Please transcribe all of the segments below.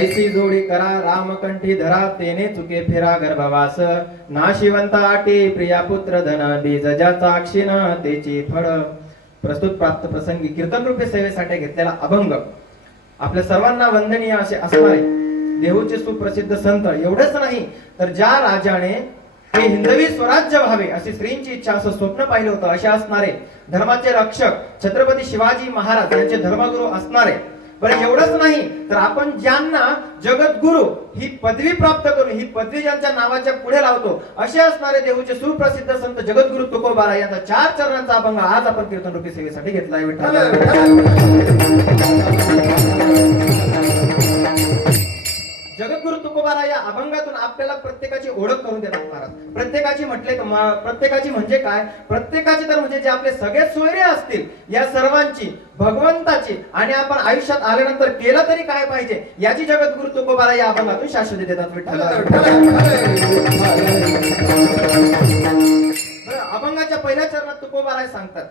ऐसी जोडी करा रामकंठी धरा तेने चुके फिरा गर्भवास नाशिवंत आटे प्रिया पुत्र धन बीज ज्याचा अक्षिण तेची फळ. प्रस्तुत प्राप्त प्रसंगी कीर्तन रूपे सेवेसाठी घेतलेला अभंग आपल्या सर्वांना वंदनीय असे असणारे देहूचे सुप्रसिद्ध संत. एवढंच नाही तर ज्या राजाने हे हिंदवी स्वराज्य व्हावे अशी श्रींची इच्छा असं स्वप्न पाहिलं होतं असे असणारे धर्माचे रक्षक छत्रपती शिवाजी महाराज यांचे धर्मगुरू असणारे. बरं एवढंच नाही तर आपण ज्यांना जगद्गुरु ही पदवी प्राप्त करून ही पदवी ज्यांच्या नावाच्या पुढे लावतो असे असणारे देहूचे सुप्रसिद्ध संत जगद्गुरु तुकोबाराय यांचा 4 चरणांचा अभंग आज आपण कीर्तन रूपी सेवेसाठी घेतलाय. जगद्गुरु तुकोबाराय या अभंगातून आपल्याला प्रत्येकाची ओळख करून देतात महाराज. प्रत्येकाची म्हणजे काय? प्रत्येकाची तर म्हणजे जे आपले सगळे सोयरे असतील या सर्वांची भगवंताची आणि आपण आयुष्यात आल्यानंतर केलं तरी काय पाहिजे याची जगद्गुरु तुकोबाराय या अभंगातून शाश्वती देतात. विठ्ठल अभंगाच्या पहिल्या चरणात तुकोबाराय सांगतात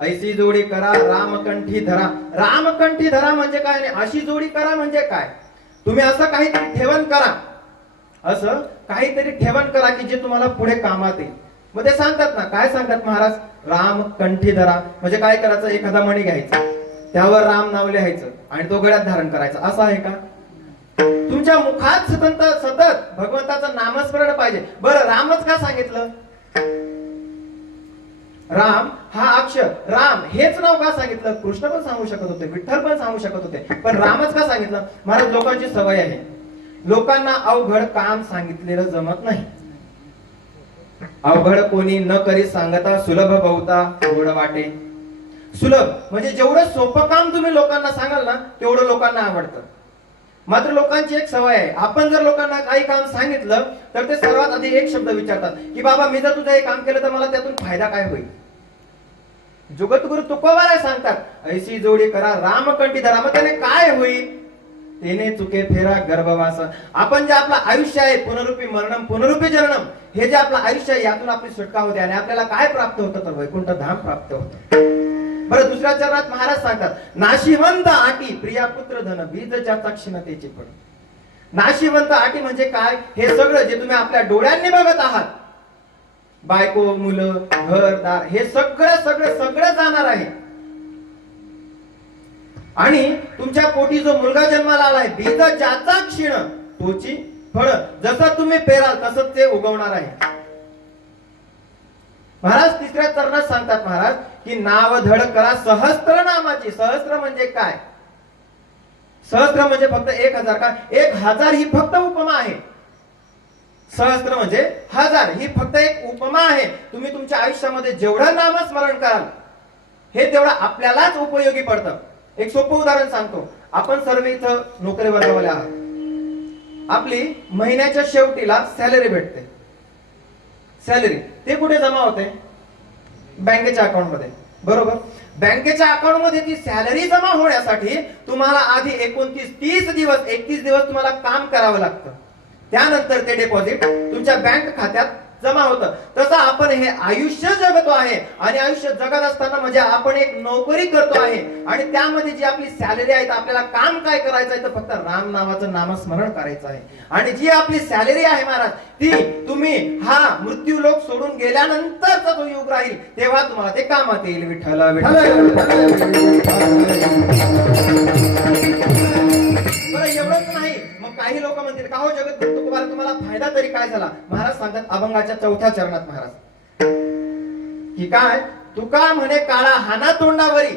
ऐसी जोडी करा रामकंठी धरा. रामकंठी धरा म्हणजे काय आणि अशी जोडी करा म्हणजे काय? तुम्ही असं काहीतरी ठेवण करा, असं काहीतरी ठेवण करा की जे तुम्हाला पुढे कामात येईल. मग ते सांगतात ना, काय सांगतात महाराज? राम कंठी धरा म्हणजे काय करायचं? एखादा मणी घ्यायचा, त्यावर राम नाव लिहायचं आणि तो गळ्यात धारण करायचा. असं आहे का? तुमच्या मुखात सतत भगवंताचं नामस्मरण पाहिजे. बरं रामच का सांगितलं? राम हा अक्षर, राम हेच नाव का सांगितलं? कृष्ण पण सांगू शकत होते, विठ्ठल पण सांगू शकत होते, पण रामच का सांगितलं? महाराज लोकांची सवय आहे, लोकांना अवघड काम सांगितलेलं जमत नाही. अवघड कोणी न करी सांगता सुलभ बहुता गोड वाटे. सुलभ म्हणजे जेवढं सोपं काम तुम्ही लोकांना सांगाल ना तेवढं लोकांना आवडतं. मात्र लोकांची एक सवय आहे, आपण जर लोकांना काही काम सांगितलं तर ते सर्वात आधी एक शब्द विचारतात की बाबा मी जर तुझं हे काम केलं तर मला त्यातून फायदा काय होईल? जगद्गुरु तुकोबाराय सांगतात ऐसी जोडी करा रामकंठी धरा. मग त्याने काय होईल? तेने चुके फेरा गर्भवास. आपण जे आपलं आयुष्य आहे पुनरुपी मरणम पुनरुपी जननम हे जे आपलं आयुष्य आहे यातून आपली सुटका होते आणि आपल्याला काय प्राप्त होतं? तर वैकुंठ धाम प्राप्त होतं. बरं दुसऱ्या चरणात महाराज सांगतात नाशिवंत आटी प्रिया पुत्र धन बीज ज्याचा क्षीणतेचे फळ. नाशिवंत आटी म्हणजे काय? हे सगळं जे तुम्ही आपल्या डोळ्यांनी बघत आहात, बायको मुलं घरदार हे सगळं जाणार आहे. आणि तुमच्या पोटी जो मुलगा जन्माला आलाय बीज ज्याचा क्षीण तोची फळ. जसं तुम्ही पेराल तसंच ते उगवणार आहे. महाराज तिसऱ्या चरणात सांगतात महाराज की नाव धड करा सहस्त्र नामाची. सहस्त्र म्हणजे काय? सहस्त्र म्हणजे फक्त 1000 का? 1000 ही फक्त उपमा आहे. सहस्त्र म्हणजे 1000 ही फक्त एक उपमा आहे. तुम्ही तुमच्या आयुष्यामध्ये जेवढं नामस्मरण कराल हे तेवढं आपल्यालाच उपयोगी पडतं. एक सोपं उदाहरण सांगतो. आपण सर्व इथं नोकरी वर्गवले आहात. आपली महिन्याच्या शेवटीला सॅलरी भेटते. सॅलरी ते कुठे जमा होते? बँकेच्या अकाउंट मध्ये, बरोबर? बँकेच्या अकाउंट मध्ये ती सॅलरी जमा होण्यासाठी तुम्हाला आधी 29-30 दिवस 31 दिवस तुम्हाला काम करावं लागतं. त्यानंतर ते डिपॉझिट तुमच्या बँक खात्यात जमा होतं. तसं आपण हे आयुष्य जगतो आहे आणि आयुष्य जगत असताना म्हणजे आपण एक नोकरी करतो आहे आणि त्यामध्ये जी आपली सॅलरी आहे आपल्याला काम काय करायचं आहे? तर फक्त राम नावाचं नामस्मरण करायचं आहे. आणि जी आपली सॅलरी आहे महाराज ती तुम्ही हा मृत्यू लोक सोडून गेल्यानंतरचा जो युग राहील तेव्हा तुम्हाला ते कामात येईल. विठ्ठल एवढंच नाही, मग काही लोक म्हणतील का हो जगद्गुरु तुकोबाराय तुम्हाला फायदा तरी काय झाला? महाराज सांगतात अभंगाच्या 4थ्या चरणात महाराज की काय? तुका म्हणे काळा हाना तोंडावरी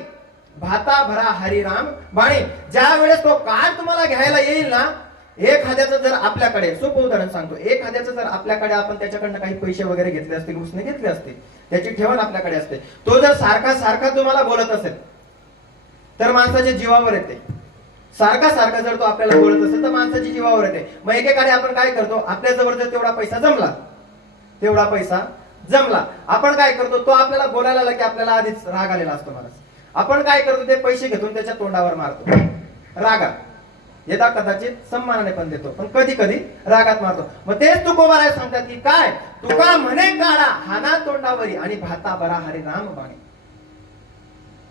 भाता भरा हरिराम बाणी. ज्या वेळेस तो काळ तुम्हाला घ्यायला येईल ना, एखाद्याचं जर आपल्याकडे, सोपं उदाहरण सांगतो, एखाद्याचं जर आपल्याकडे आपण त्याच्याकडनं काही पैसे वगैरे घेतले असतील, उसने घेतले असतील, त्याची ठेवण आपल्याकडे असते, तो जर सारखा तुम्हाला बोलत असेल तर माणसाच्या जीवावर येते. सारखा जर तो आपल्याला बोलत असेल तर माणसाची जीवावर येते. मग एकेकाने आपण काय करतो? आपल्या जवळ जर तेवढा पैसा जमला आपण काय करतो? तो आपल्याला बोलायला आला की आपल्याला आधीच राग आलेला असतो महाराज. आपण काय करतो? ते पैसे घेऊन त्याच्या तोंडावर मारतो रागात. यदा कदाचित सन्मानाने पण देतो, पण कधी कधी रागात मारतो. मग तेच तुकोबाराय सांगतात की काय? तुका म्हणे काळा हाना तोंडावरी आणि भाता बरा हरिनाम बाणी.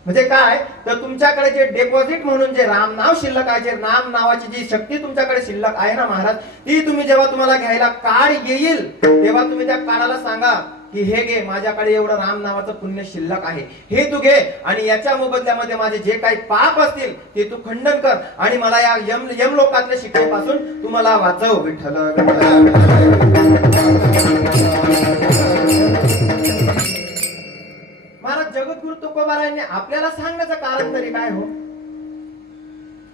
म्हणजे काय तर तुमच्याकडे जे डेपॉझिट म्हणून जे राम नाव शिल्लक आहे, जे नाम नावाची जी शक्ती तुमच्याकडे शिल्लक आहे ना महाराज, ती तुम्ही जेव्हा तुम्हाला घ्यायला काळ येईल तेव्हा तुम्ही त्या काळाला सांगा की हे घे, माझ्याकडे एवढं राम नावाचं पुण्य शिल्लक आहे, हे तू घे आणि याच्या मोबदल्यामध्ये माझे जे काही पाप असतील ते तू खंडन कर आणि मला या यम लोकातल्या शिक्षेपासून तू मला वाचव विठ्ठल. महाराज जगद्गुरु तुकोबारायांनी आपल्याला सांगण्याचं कारण तरी काय हो?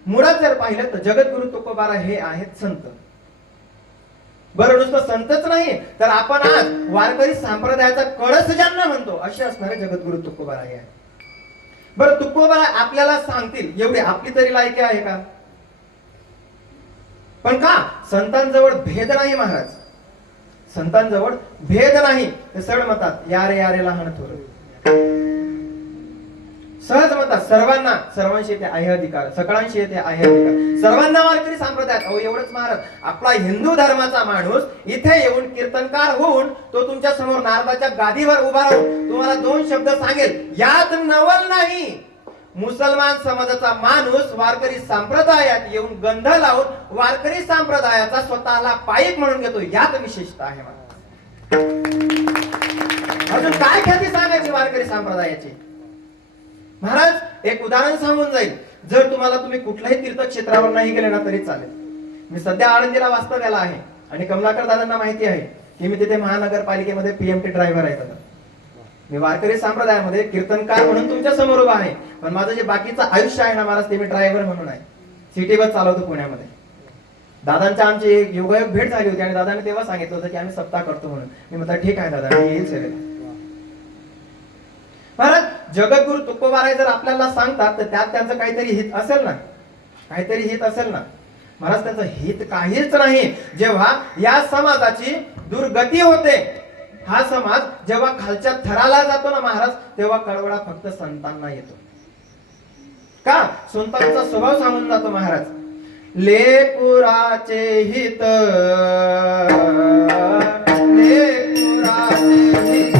मुळात जर पाहिलं तर जगद्गुरु तुकोबारा हे आहेत संत. बरं नुसतं संतच नाही तर आपण आज वारकरी संप्रदायाचा कळस ज्यांना म्हणतो असे असणारे जगद्गुरु तुकोबारा आहे. बरं तुकोबारा आपल्याला सांगतील एवढी आपली तरी लायकी आहे का? पण का संतांजवळ भेद नाही महाराज, संतांजवळ भेद नाही. ते सरळ म्हणतात यारे यारे लहान थोर, सहज म्हणतात सर्वांना, सर्वांशी येते आहे अधिकार, सकळांशी येते आहे अधिकार, सर्वांना वारकरी संप्रदायात. अहो एवढंच महाराज, आपला हिंदू धर्माचा माणूस इथे येऊन कीर्तनकार होऊन तो तुमच्या समोर नारदाच्या गादीवर उभा राहून तुम्हाला दोन शब्द सांगेल, यात नवल नाही. मुसलमान समाजाचा माणूस वारकरी संप्रदायात येऊन गंध लावून वारकरी संप्रदायाचा स्वतःला पाईक म्हणून घेतो, यात विशेषता आहे. अजून काय ख्याती सांगायची वारकरी संप्रदायाची? महाराज एक उदाहरण सांगून जाईल. जर तुम्ही कुठल्याही तीर्थक्षेत्रावर नाही गेले ना तरी चालेल. मी सध्या आळंदीला वास्तव्याला आहे आणि कमलाकर दादांना माहिती आहे की मी तिथे महानगरपालिकेमध्ये पीएमटी ड्रायव्हर आहे. दादा मी वारकरी संप्रदायामध्ये कीर्तनकार म्हणून तुमच्या समोर उभा आहे, पण माझं जे बाकीचं आयुष्य आहे ना महाराज ते मी ड्रायव्हर म्हणून आहे. सिटी बस चालवतो पुण्यामध्ये. दादांच्या आमची एक योगायोग भेट झाली होती आणि दादाने तेव्हा सांगितलं होतं की आम्ही सप्ताह करतो म्हणून. मी म्हटलं ठीक आहे दादा, मी येईल सगळं. महाराज जगद्गुरु तुकोबाराय जर आपल्याला सांगतात तर त्यात त्यांचं काहीतरी हित असेल ना, काहीतरी हित असेल ना. महाराज त्याचं हित काहीच नाही. जेव्हा या समाजाची दुर्गती होते, हा समाज जेव्हा खालच्या थराला जातो ना महाराज, तेव्हा कळवळा फक्त संतांना येतो. का? संतांचा स्वभाव सांगून जातो महाराज. लेकुराचे हित, लेकुराचे हित,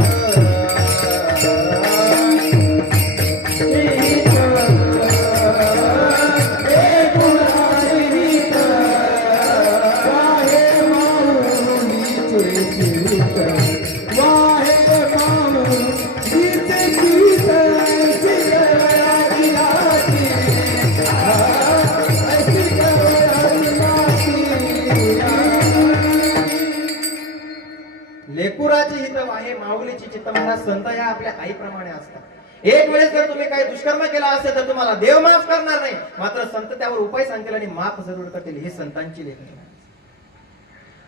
लेकुराची हित वाहे माऊलीची चित्त. महाराज संत ह्या आपल्या आईप्रमाणे असतात. एक वेळेस जर तुम्ही काही दुष्कर्म केला असेल तर तुम्हाला देव माफ करणार नाही, मात्र संत त्यावर उपाय सांगतील आणि माफ जरूर करतील. ही संतांची लेखन.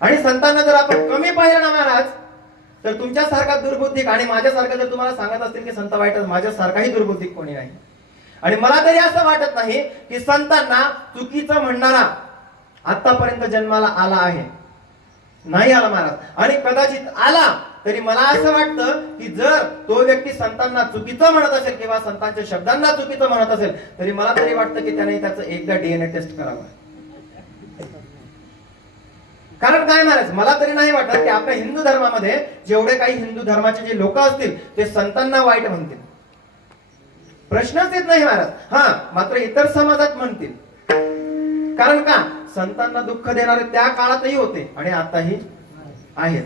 आणि संतांना जर आपण कमी पाहिलं ना महाराज तर तुमच्यासारखा दुर्बुद्धिक आणि माझ्यासारखा जर तुम्हाला सांगत असतील की संत वाईट, माझ्यासारखाही दुर्बुद्धिक कोणी नाही. आणि मला तरी असं वाटत नाही की संतांना चुकीचं म्हणणारा आतापर्यंत जन्माला आला आहे. नाही आला महाराज. आणि कदाचित आला तरी मला असं वाटतं की जर तो व्यक्ती संतांना चुकीचं म्हणत असेल किंवा संतांच्या शब्दांना चुकीचं म्हणत असेल तरी मला तरी वाटतं की त्याने त्याचं एकदा डीएनए टेस्ट करावं. कारण काय महाराज, मला तरी नाही वाटत की आपल्या हिंदू धर्मामध्ये जेवढे काही हिंदू धर्माचे जे लोक असतील ते संतांना वाईट म्हणतील. प्रश्नच येत नाही महाराज. हा मात्र इतर समाजात म्हणतील. कारण का? संतांना दुःख देणारे त्या काळातही होते आणि आताही आहेत.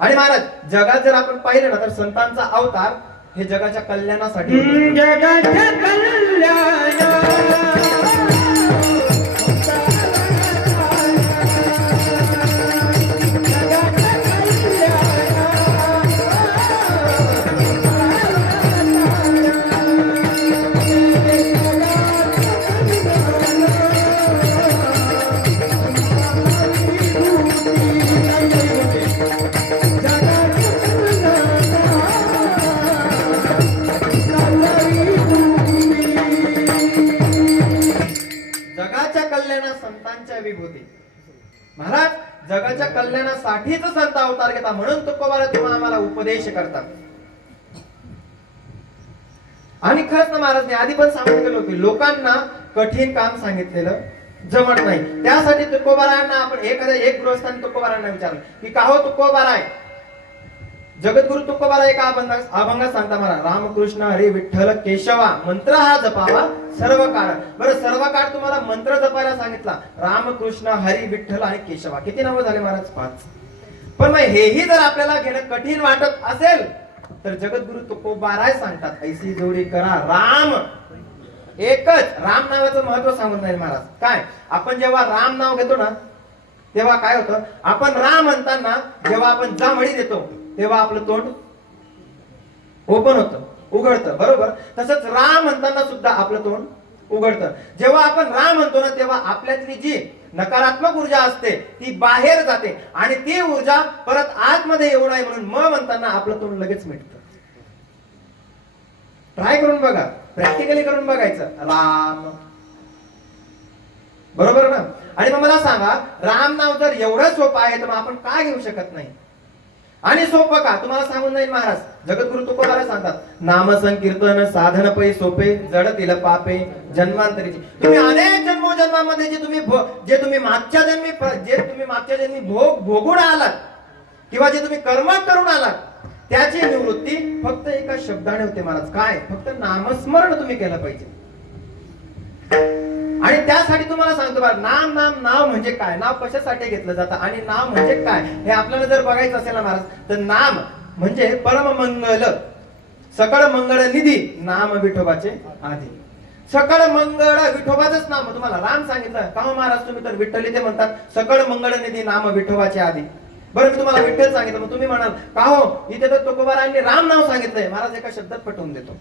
आणि महाराज जगात जर आपण पाहिलं ना तर संतांचा अवतार हे जगाच्या कल्याणासाठी, जगाच्या संतांच्या विभूती. महाराज जगाच्या कल्याणासाठीच संत अवतार घेतात. म्हणून तुकोबारा तेव्हा आम्हाला उपदेश करतात. आणि खरंच ना महाराज आधी पण सांगून गेलो की लोकांना कठीण काम सांगितलेलं जमत नाही. त्यासाठी तुकोबारायांना आपण एक गृहस्थान तुकोबारायांना विचारलं की का हो तुकोबाराय, जगद्गुरु तुकोबारा एका अभंगात सांगता मला, रामकृष्ण हरी विठ्ठल केशवा मंत्र हा जपावा सर्व काळ. बरं, सर्व काळ तुम्हाला मंत्र जपायला सांगितला, रामकृष्ण हरी विठ्ठल आणि केशवा, किती नावं झाले महाराज? 5. पण मग हेही जर आपल्याला घेणं कठीण वाटत असेल तर जगद्गुरु तुकोबाराय सांगतात, ऐसी जोडी करा राम एकच. राम नावाचं महत्व सांगून जाईल महाराज. काय, आपण जेव्हा राम नाव घेतो ना तेव्हा काय होतं, आपण राम म्हणताना जेव्हा आपण जा मळी देतो तेव्हा आपलं तोंड ओपन होतं, उघडतं, बरोबर. तसंच राम म्हणताना सुद्धा आपलं तोंड उघडतं. जेव्हा आपण राम म्हणतो ना तेव्हा आपल्यातली जी नकारात्मक ऊर्जा असते ती बाहेर जाते आणि ती ऊर्जा परत आतमध्ये येऊ नये म्हणून म म्हणताना आपलं तोंड लगेच मिटतं. ट्राय करून बघा, प्रॅक्टिकली करून बघायचं, राम, बरोबर ना. आणि मग मला सांगा, राम नाव जर एवढं सोपं आहे तर मग आपण का घेऊ शकत नाही? आणि सोपं का, तुम्हाला सांगून जाईल महाराज. जगद्गुरु तुकोबारा सांगतात, नाम संकीर्तन साधन पै सोपे जडतील पापे जन्मांतरीची. तुम्ही अनेक जन्मोजन्मामध्ये जे तुम्ही मागच्या जन्मी भोगून आलात किंवा जे तुम्ही कर्म करून आलात त्याची निवृत्ती फक्त एका शब्दाने होते महाराज. काय, फक्त नामस्मरण तुम्ही केलं पाहिजे. आणि त्यासाठी तुम्हाला सांगतो बघा, नाव म्हणजे काय, नाव कशासाठी घेतलं जातं आणि नाव म्हणजे काय हे आपल्याला जर बघायचं असेल ना महाराज, तर नाम म्हणजे परम मंगल, सकळ मंगळ निधी नाम विठोबाचे आधी. सकळ मंगळ विठोबाचंच नाम तुम्हाला राम सांगितलं का महाराज? तुम्ही तर विठ्ठल ते म्हणतात, सकळ मंगळ निधी नाम विठोबाचे आधी. बरं, मी तुम्हाला विठ्ठल सांगितलं, मग तुम्ही म्हणाल का हो इथे तर तुकोबारांनी राम नाव सांगितलंय. महाराज एका शब्दात पटवून देतो.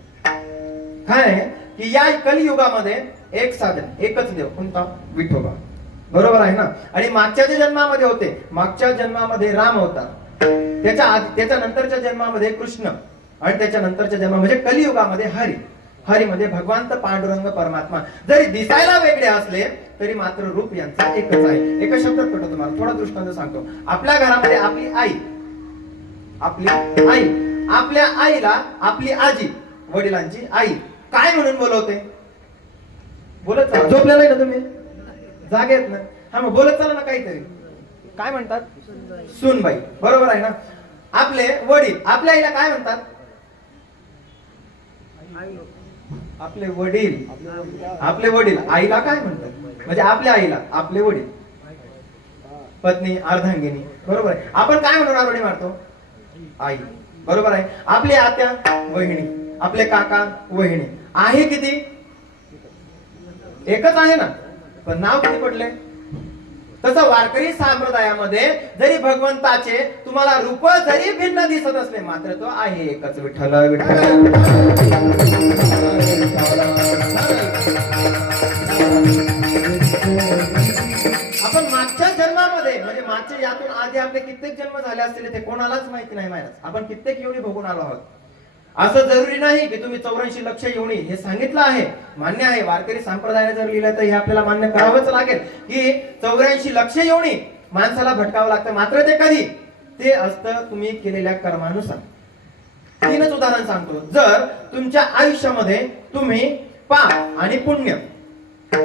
काय की या कलियुगामध्ये एक साधन, एकच देव, कोणता? विठोबा, बरोबर आहे ना. आणि मागच्या जन्मामध्ये होते, मागच्या जन्मामध्ये राम होता, त्याच्या नंतरच्या जन्मामध्ये कृष्ण, आणि त्याच्या नंतरच्या जन्म म्हणजे कलियुगामध्ये हरी. हरीमध्ये भगवंत पांडुरंग परमात्मा. जरी दिसायला वेगळे असले तरी मात्र रूप यांचा एकच आहे. एका शब्दात पटवतो तुम्हाला, थोडा दृष्टांत सांगतो. आपल्या घरामध्ये आपली आई, आपल्या आईला आपली आजी, वडिलांची आई काय म्हणून बोलवते? बोलत चला, झोपलेला आहे ना तुम्ही, जागेत ना, हा मग बोलत चला ना काहीतरी, काय म्हणतात? सूनबाई, बरोबर आहे ना. आपले वडील आपल्या आईला काय म्हणतात? आपले वडील आईला काय म्हणतात? म्हणजे आपल्या आईला आपले वडील, पत्नी अर्धांगिनी, बरोबर आहे. आपण काय म्हणून आरोडी मारतो? आई, बरोबर आहे. आपली आत्या वहिनी, आपले काका वहिनी, आहे किती? एकच आहे ना, पण नाव किती पडले? तसं वारकरी संप्रदायामध्ये जरी भगवंताचे तुम्हाला रूप जरी भिन्न दिसत असले मात्र तो आहे एकच, विठ्ठल विठ्ठल. आपण मागच्या जन्मामध्ये म्हणजे मागच्या यातून आधी आपले कित्येक जन्म झाले असतील ते कोणालाच माहिती नाही महाराज. आपण कित्येक योनी भोगून आलो आहोत. असं जरुरी नाही की तुम्ही 84 लक्ष योनी हे सांगितलं आहे, मान्य आहे. वारकरी संप्रदायाने जर लिहिलं तर हे आपल्याला मान्य करावंच लागेल की 84 लक्ष योनी माणसाला भटकावं लागतं. मात्र ते कधी? ते असतं तुम्ही केलेल्या कर्मानुसार. 3च उदाहरण सांगतो. जर तुमच्या आयुष्यामध्ये तुम्ही पाप आणि पुण्य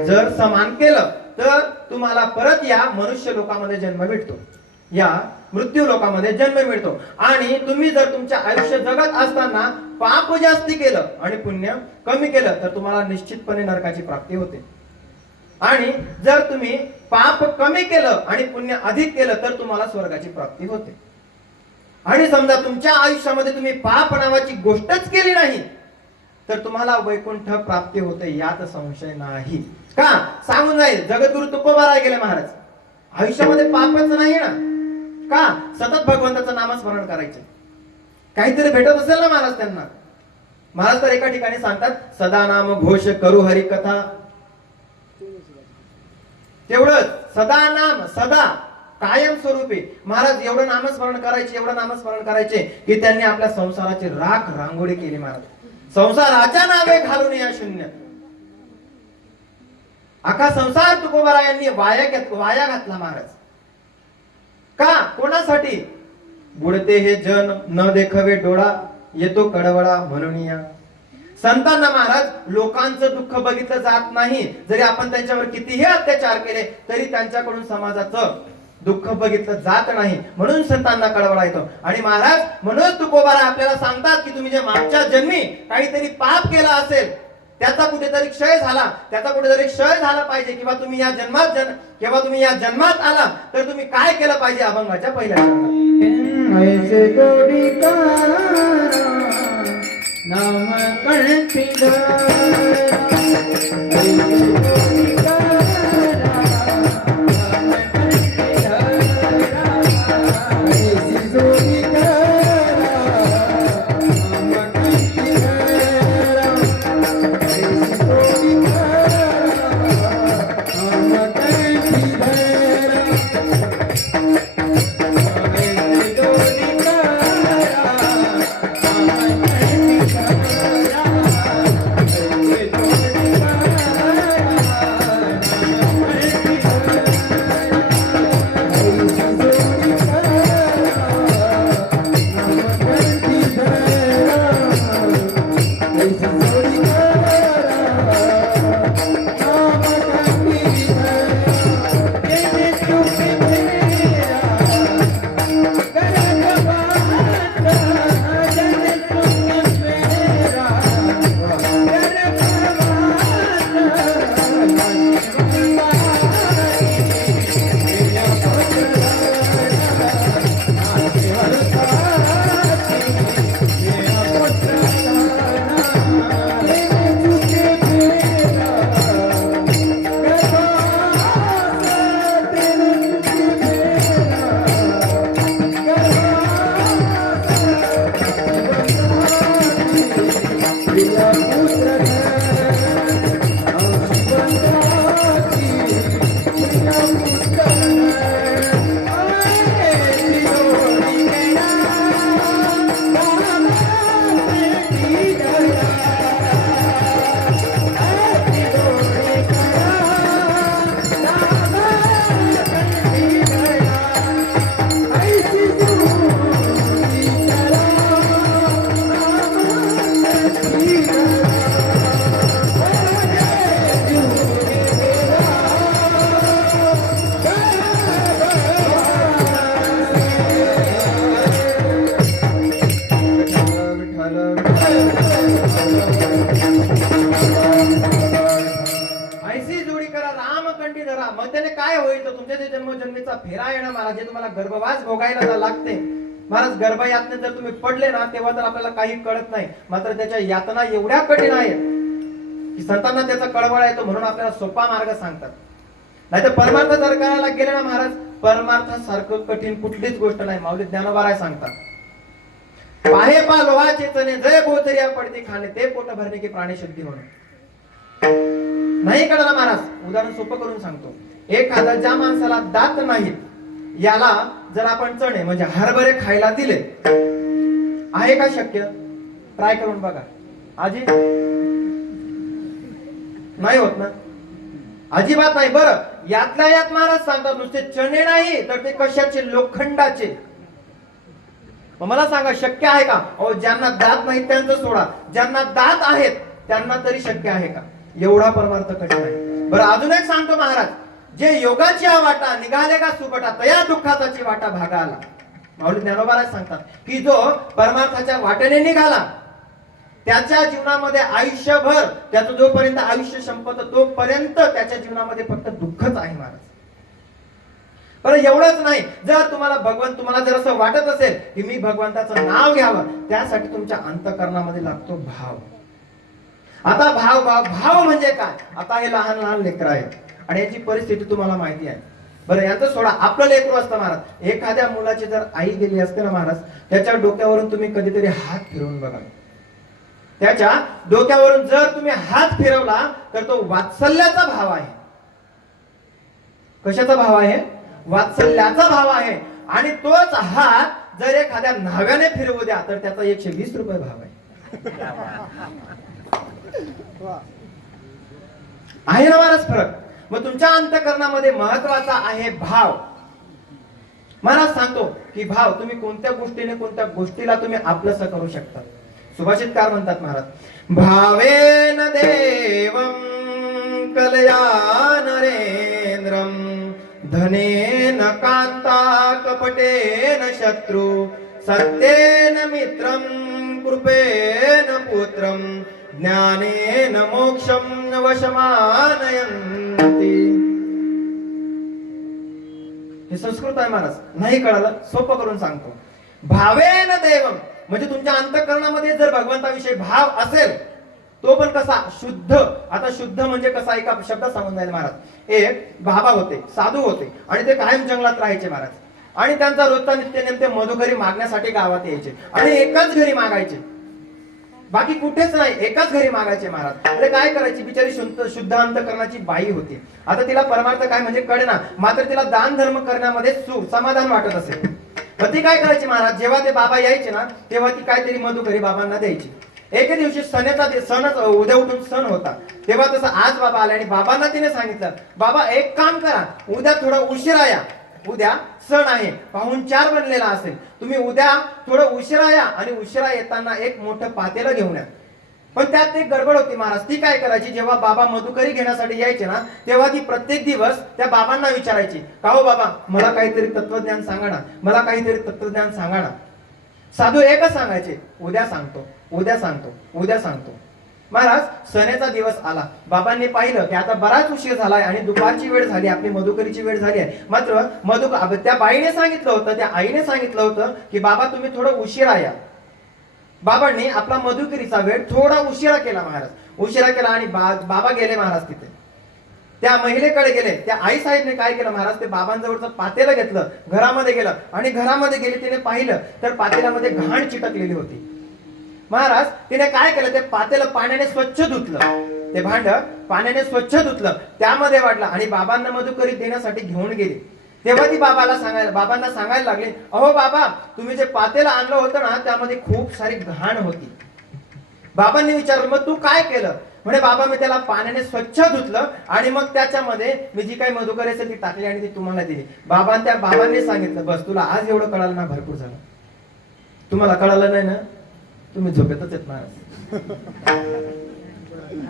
जर समान केलं तर तुम्हाला परत या मनुष्य लोकामध्ये जन्म भेटतो, या मृत्यू लोकामध्ये जन्म मिळतो. आणि तुम्ही जर तुमच्या आयुष्य जगत असताना पाप जास्ती केलं आणि पुण्य कमी केलं तर तुम्हाला निश्चितपणे नरकाची प्राप्ती होते. आणि जर तुम्ही पाप कमी केलं आणि पुण्य अधिक केलं तर तुम्हाला स्वर्गाची प्राप्ती होते. आणि समजा तुमच्या आयुष्यामध्ये तुम्ही पाप नावाची गोष्टच केली नाही तर तुम्हाला वैकुंठ प्राप्ती होते, यात संशय नाही. का सांगून जाईल जगद्गुरु तुकोबारा गेले महाराज, आयुष्यामध्ये पापच नाही ना, का सतत भगवंताचं नामस्मरण करायचे. काहीतरी भेटत असेल ना महाराज त्यांना. महाराज तर एका ठिकाणी सांगतात, सदा नाम घोष करू हरी कथा. तेवढंच, सदा नाम, सदा कायम स्वरूपी. महाराज एवढं नामस्मरण करायचे की त्यांनी आपल्या संसाराची राख रांगोळी केली महाराज. संसाराच्या नावे घालून या शून्य. अख्खा संसार तुकोबारा यांनी वाया घातला महाराज. का? कोणासाठी? बुडते हे जन न देखवे डोळा, येतो कडवळा म्हणून या. संतांना महाराज लोकांचं दुःख बघितलं जात नाही. जरी आपण त्यांच्यावर कितीही अत्याचार केले तरी त्यांच्याकडून समाजाचं दुःख बघितलं जात नाही, म्हणून संतांना कळवळा येतो. आणि महाराज म्हणून तुकोबारा आपल्याला सांगतात की तुम्ही जे मागच्या जन्मी काहीतरी पाप केला असेल त्याचा कुठेतरी क्षय झाला, त्याचा कुठेतरी क्षय झाला पाहिजे, किंवा तुम्ही या जन्मात आला तर तुम्ही काय केलं पाहिजे अभंगाच्या पहिल्या नाम कंठीधर मग त्याने काय होईल तर तुमच्या जन्मजन्मीचा फेरा येणं महाराज, जे तुम्हाला गर्भवास भोगायला लागते महाराज. गर्भयातने जर तुम्ही पडले ना तेव्हा तर आपल्याला काही कळत नाही, मात्र त्याच्या यातना एवढ्या कठीण आहेत की संतांना त्याचा कळवळा येतो, म्हणून आपल्याला सोपा मार्ग सांगतात. नाही तर परमार्थ जर करायला गेले ना महाराज, परमार्थासारखं कठीण कुठलीच गोष्ट नाही. माऊली ज्ञानोबाराय सांगतात, पाहे पा लोहाचे चणे जय बोचरिया पडते खाणे ते पोट भरणे की प्राणी शुद्धी म्हणून. नाही कळलं महाराज, उदाहरण सोपं करून सांगतो. एखादा ज्या माणसाला दात नाहीत, याला जर आपण चणे म्हणजे हरभरे खायला दिले, आहे का शक्य? ट्राय करून बघा. आजी नाही होत ना, अजिबात नाही. बरं, यातल्या यात महाराज सांगतात नुसते चणे नाही तर ते कशाचे? लोखंडाचे. मला सांगा शक्य आहे का? अहो, ज्यांना दात नाहीत त्यांचं सोडा, ज्यांना दात आहेत त्यांना तरी शक्य आहे का? एवढा परमार्थ कठीण आहे. बरं, अजून एक सांगतो महाराज, जे योगाची वाटा निघाले का सुबटा तया दुःखाची वाटा भागा आला. माऊली ज्ञानोबाराय सांगतात की जो परमार्थाच्या वाटेने निघाला त्याच्या जीवनामध्ये आयुष्यभर, त्याचं जोपर्यंत आयुष्य संपत तोपर्यंत त्याच्या जीवनामध्ये फक्त दुःखच आहे महाराज. बरं, एवढंच नाही, जर तुम्हाला जर असं वाटत असेल की मी भगवंताचं नाव घ्यावं, त्यासाठी तुमच्या अंतःकरणामध्ये लागतो भाव. आता भाव म्हणजे काय? आता हे लहान लहान लेकरं आहेत आणि याची परिस्थिती तुम्हाला माहिती आहे. बरं, याचं सोडा, आपलं लेकरू असतं महाराज. एखाद्या मुलाची जर आई गेली असते ना महाराज, त्याच्या डोक्यावरून तुम्ही कधीतरी हात फिरवून बघा. त्याच्या डोक्यावरून जर तुम्ही हात फिरवला तर तो वात्सल्याचा भाव आहे. कशाचा भाव आहे? वात्सल्याचा भाव आहे. आणि तोच हात जर एखाद्या न्हाव्याने फिरवू द्या तर त्याचा 120 रुपये भाव आहे. आहे ना महाराज फरक? मग तुमच्या अंतःकरणामध्ये महत्वाचा आहे भाव. महाराज सांगतो की भाव तुम्ही कोणत्या गोष्टीने कोणत्या गोष्टीला तुम्ही आपलंसं करू शकता. सुभाषितकार म्हणतात महाराज, भावेन देवं कलया नरेंद्रम धनेन कांत कपटेन शत्रु सत्येन मित्रं कृपेन पुत्रं ज्ञानेन मोक्षं वशमानयन्ति. हे संस्कृत आहे महाराज. नाही कळलं सोपं करून सांगतो. भावेन देवम म्हणजे तुमच्या अंतःकरणामध्ये जर भगवंताविषयी भाव असेल तो पण कसा शुद्ध. आता शुद्ध म्हणजे कसा एका शब्दात सांगून जाईल महाराज. एक बाबा होते, साधू होते आणि ते कायम जंगलात राहायचे महाराज. आणि त्यांचा रोजचा नित्यनेम ते मधुकरी मागण्यासाठी गावात यायचे आणि एकाच घरी मागायचे, बाकी कुठेच नाही, एकाच घरी मागायचे महाराज. म्हणजे काय करायची बिचारी शुद्ध अंतःकरणाची बाई होती. आता तिला परमार्थ काय म्हणजे कळेना, मात्र तिला दान धर्म करण्यामध्ये सुख समाधान वाटत असेल. मग ती काय करायची महाराज, जेव्हा ते बाबा यायचे ना तेव्हा ती काहीतरी मधुकरी बाबांना द्यायची. एके दिवशी सणच उद्या उठून सण होता, तेव्हा तसं आज बाबा आले आणि बाबांना तिने सांगितलं, बाबा एक काम करा, उद्या थोडा उशिरा या, उद्या सण आहे, पाहुणचार बनलेला असेल, तुम्ही उद्या थोडं उशिरा या आणि उशिरा येताना एक मोठं पातेलं घेऊन या. पण त्यात एक गडबड होती महाराज. ती काय करायची, जेव्हा बाबा मधुकरी घेण्यासाठी यायचे ना तेव्हा ती प्रत्येक दिवस त्या बाबांना विचारायची, का हो बाबा मला काहीतरी तत्वज्ञान सांगा ना, मला काहीतरी तत्वज्ञान सांगा ना. साधू एकच सांगायचे, उद्या सांगतो, उद्या सांगतो, उद्या सांगतो. महाराज सणेचा दिवस आला, बाबांनी पाहिलं की आता बराच उशीर झालाय आणि दुपारची वेळ झाली, आपली मधुकरीची वेळ झाली आहे. मात्र त्या बाईने सांगितलं होतं, त्या आईने सांगितलं होतं की बाबा तुम्ही थोडं उशिरा या. बाबांनी आपला मधुकरीचा वेळ थोडा उशिरा केला महाराज, उशिरा केला आणि बाबा गेले महाराज तिथे. त्या महिलेकडे गेले. त्या आई साहेबने काय केलं महाराज, ते बाबांजवळचं पातेलं घेतलं, घरामध्ये गेलं आणि घरामध्ये गेले. तिने पाहिलं तर पातेल्यामध्ये घाण चिटकलेली होती. महाराज तिने काय केलं, ते पातेलं पाण्याने स्वच्छ धुतलं, ते भांड पाण्याने स्वच्छ धुतलं, त्यामध्ये वाटलं आणि बाबांना मधुकरी देण्यासाठी घेऊन गेली. तेव्हा ती बाबांना सांगायला लागली, अहो बाबा तुम्ही जे पातेलं आणलं होतं ना त्यामध्ये खूप सारी घाण होती. बाबांनी विचारलं, मग तू काय केलं? म्हणे बाबा मी त्याला पाण्याने स्वच्छ धुतलं आणि मग त्याच्यामध्ये मी जी काही मधुकरी असेल ती टाकली आणि ती तुम्हाला दिली. त्या बाबांनी सांगितलं, बस तुला आज एवढं कळालं ना भरपूर झालं, तुम्हाला कळालं नाही ना, तुम्ही झोपेतच येत महाराज,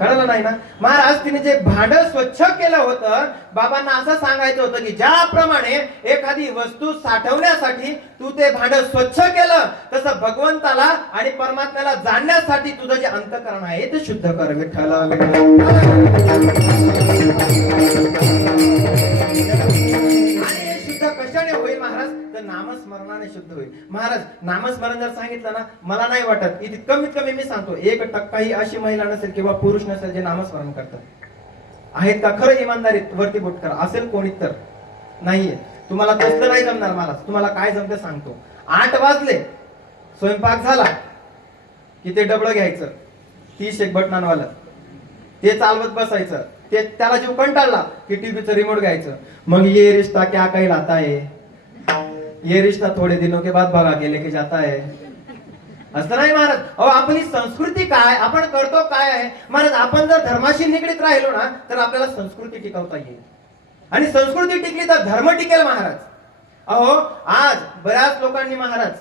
कळलं नाही ना. महाराज तिने जे भांड स्वच्छ केलं होतं, बाबांना असं सांगायचं होतं की ज्याप्रमाणे एखादी वस्तू साठवण्यासाठी तू ते भांड स्वच्छ केलं, तसं भगवंताला आणि परमात्म्याला जाणण्यासाठी तुझं जे अंतःकरण आहे ते शुद्ध कर. विठ्ठल शुद्ध कशाने होईल महाराज, तर नामस्मरणाने शुद्ध होईल. महाराज नामस्मरण जर सांगितलं ना, मला नाही वाटत इथे कमीत कमी मी सांगतो 1% ही अशी महिला नसेल किंवा पुरुष नसेल जे नामस्मरण करतात. आहेत का? खरं इमानदारीत वरती बोट करा. असेल कोणी तर नाहीये. तुम्हाला तसलं नाही जमणार महाराज. तुम्हाला काय जमते सांगतो. 8 वाजले, स्वयंपाक झाला की ते डबळं घ्यायचं 30 एक बटनांवालं, ते चालवत बसायचं. ते त्याला जीव कंटाळला की टीव्हीचं रिमोट घ्यायचं. मग ये रिश्ता क्या कहलाता है, ये रिश्ता थोडे दिनों के बाद भगा के लेके जाता है. असं नाही महाराज. अहो आपली संस्कृती काय, आपण करतो काय आहे महाराज. आपण जर धर्माशी निगडीत राहिलो ना तर आपल्याला संस्कृती टिकवता येईल आणि संस्कृती टिकली तर धर्म टिकेल महाराज. अहो आज बऱ्याच लोकांनी महाराज,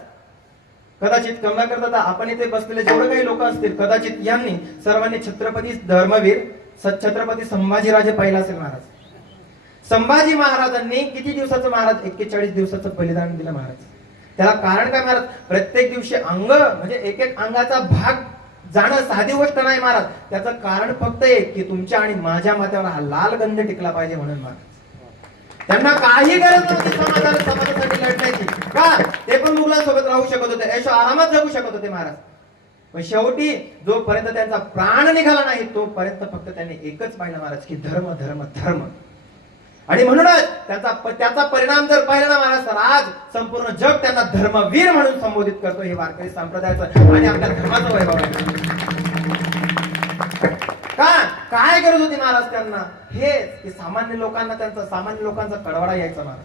कदाचित कमलाकर दादा आपण इथे बसलेले जेवढे काही लोक असतील कदाचित यांनी सर्वांनी छत्रपती धर्मवीर छत्रपती संभाजीराजे पाहिला असेल महाराज. संभाजी महाराजांनी किती दिवसाचं महाराज 41 दिवसाचं बलिदान दिलं महाराज. त्याला कारण काय महाराज, प्रत्येक दिवशी अंग म्हणजे एक अंगाचा भाग जाणं साधी गोष्ट नाही महाराज. त्याचं कारण फक्त एक की तुमच्या आणि माझ्या माथ्यावर हा लाल गंध टिकला पाहिजे म्हणून महाराज. त्यांना काही गरज नव्हती समाजासाठी लढण्याची. का? ते पण मुलांसोबत राहू शकत होते, ऐशो आरामात जगू शकत होते महाराज. पण शेवटी जोपर्यंत त्यांचा प्राण निघाला नाही तोपर्यंत फक्त त्यांनी एकच पाहिलं महाराज की धर्म धर्म धर्म. आणि म्हणूनच त्याचा परिणाम जर पाहिला ना महाराज तर आज संपूर्ण जग त्यांना धर्मवीर म्हणून संबोधित करतो. हे वारकरी संप्रदायाचं आणि आपल्या धर्माचं वैभव आहे. काय गरज होती महाराज त्यांना, हे की सामान्य लोकांचा कडवाडा यायचा महाराज.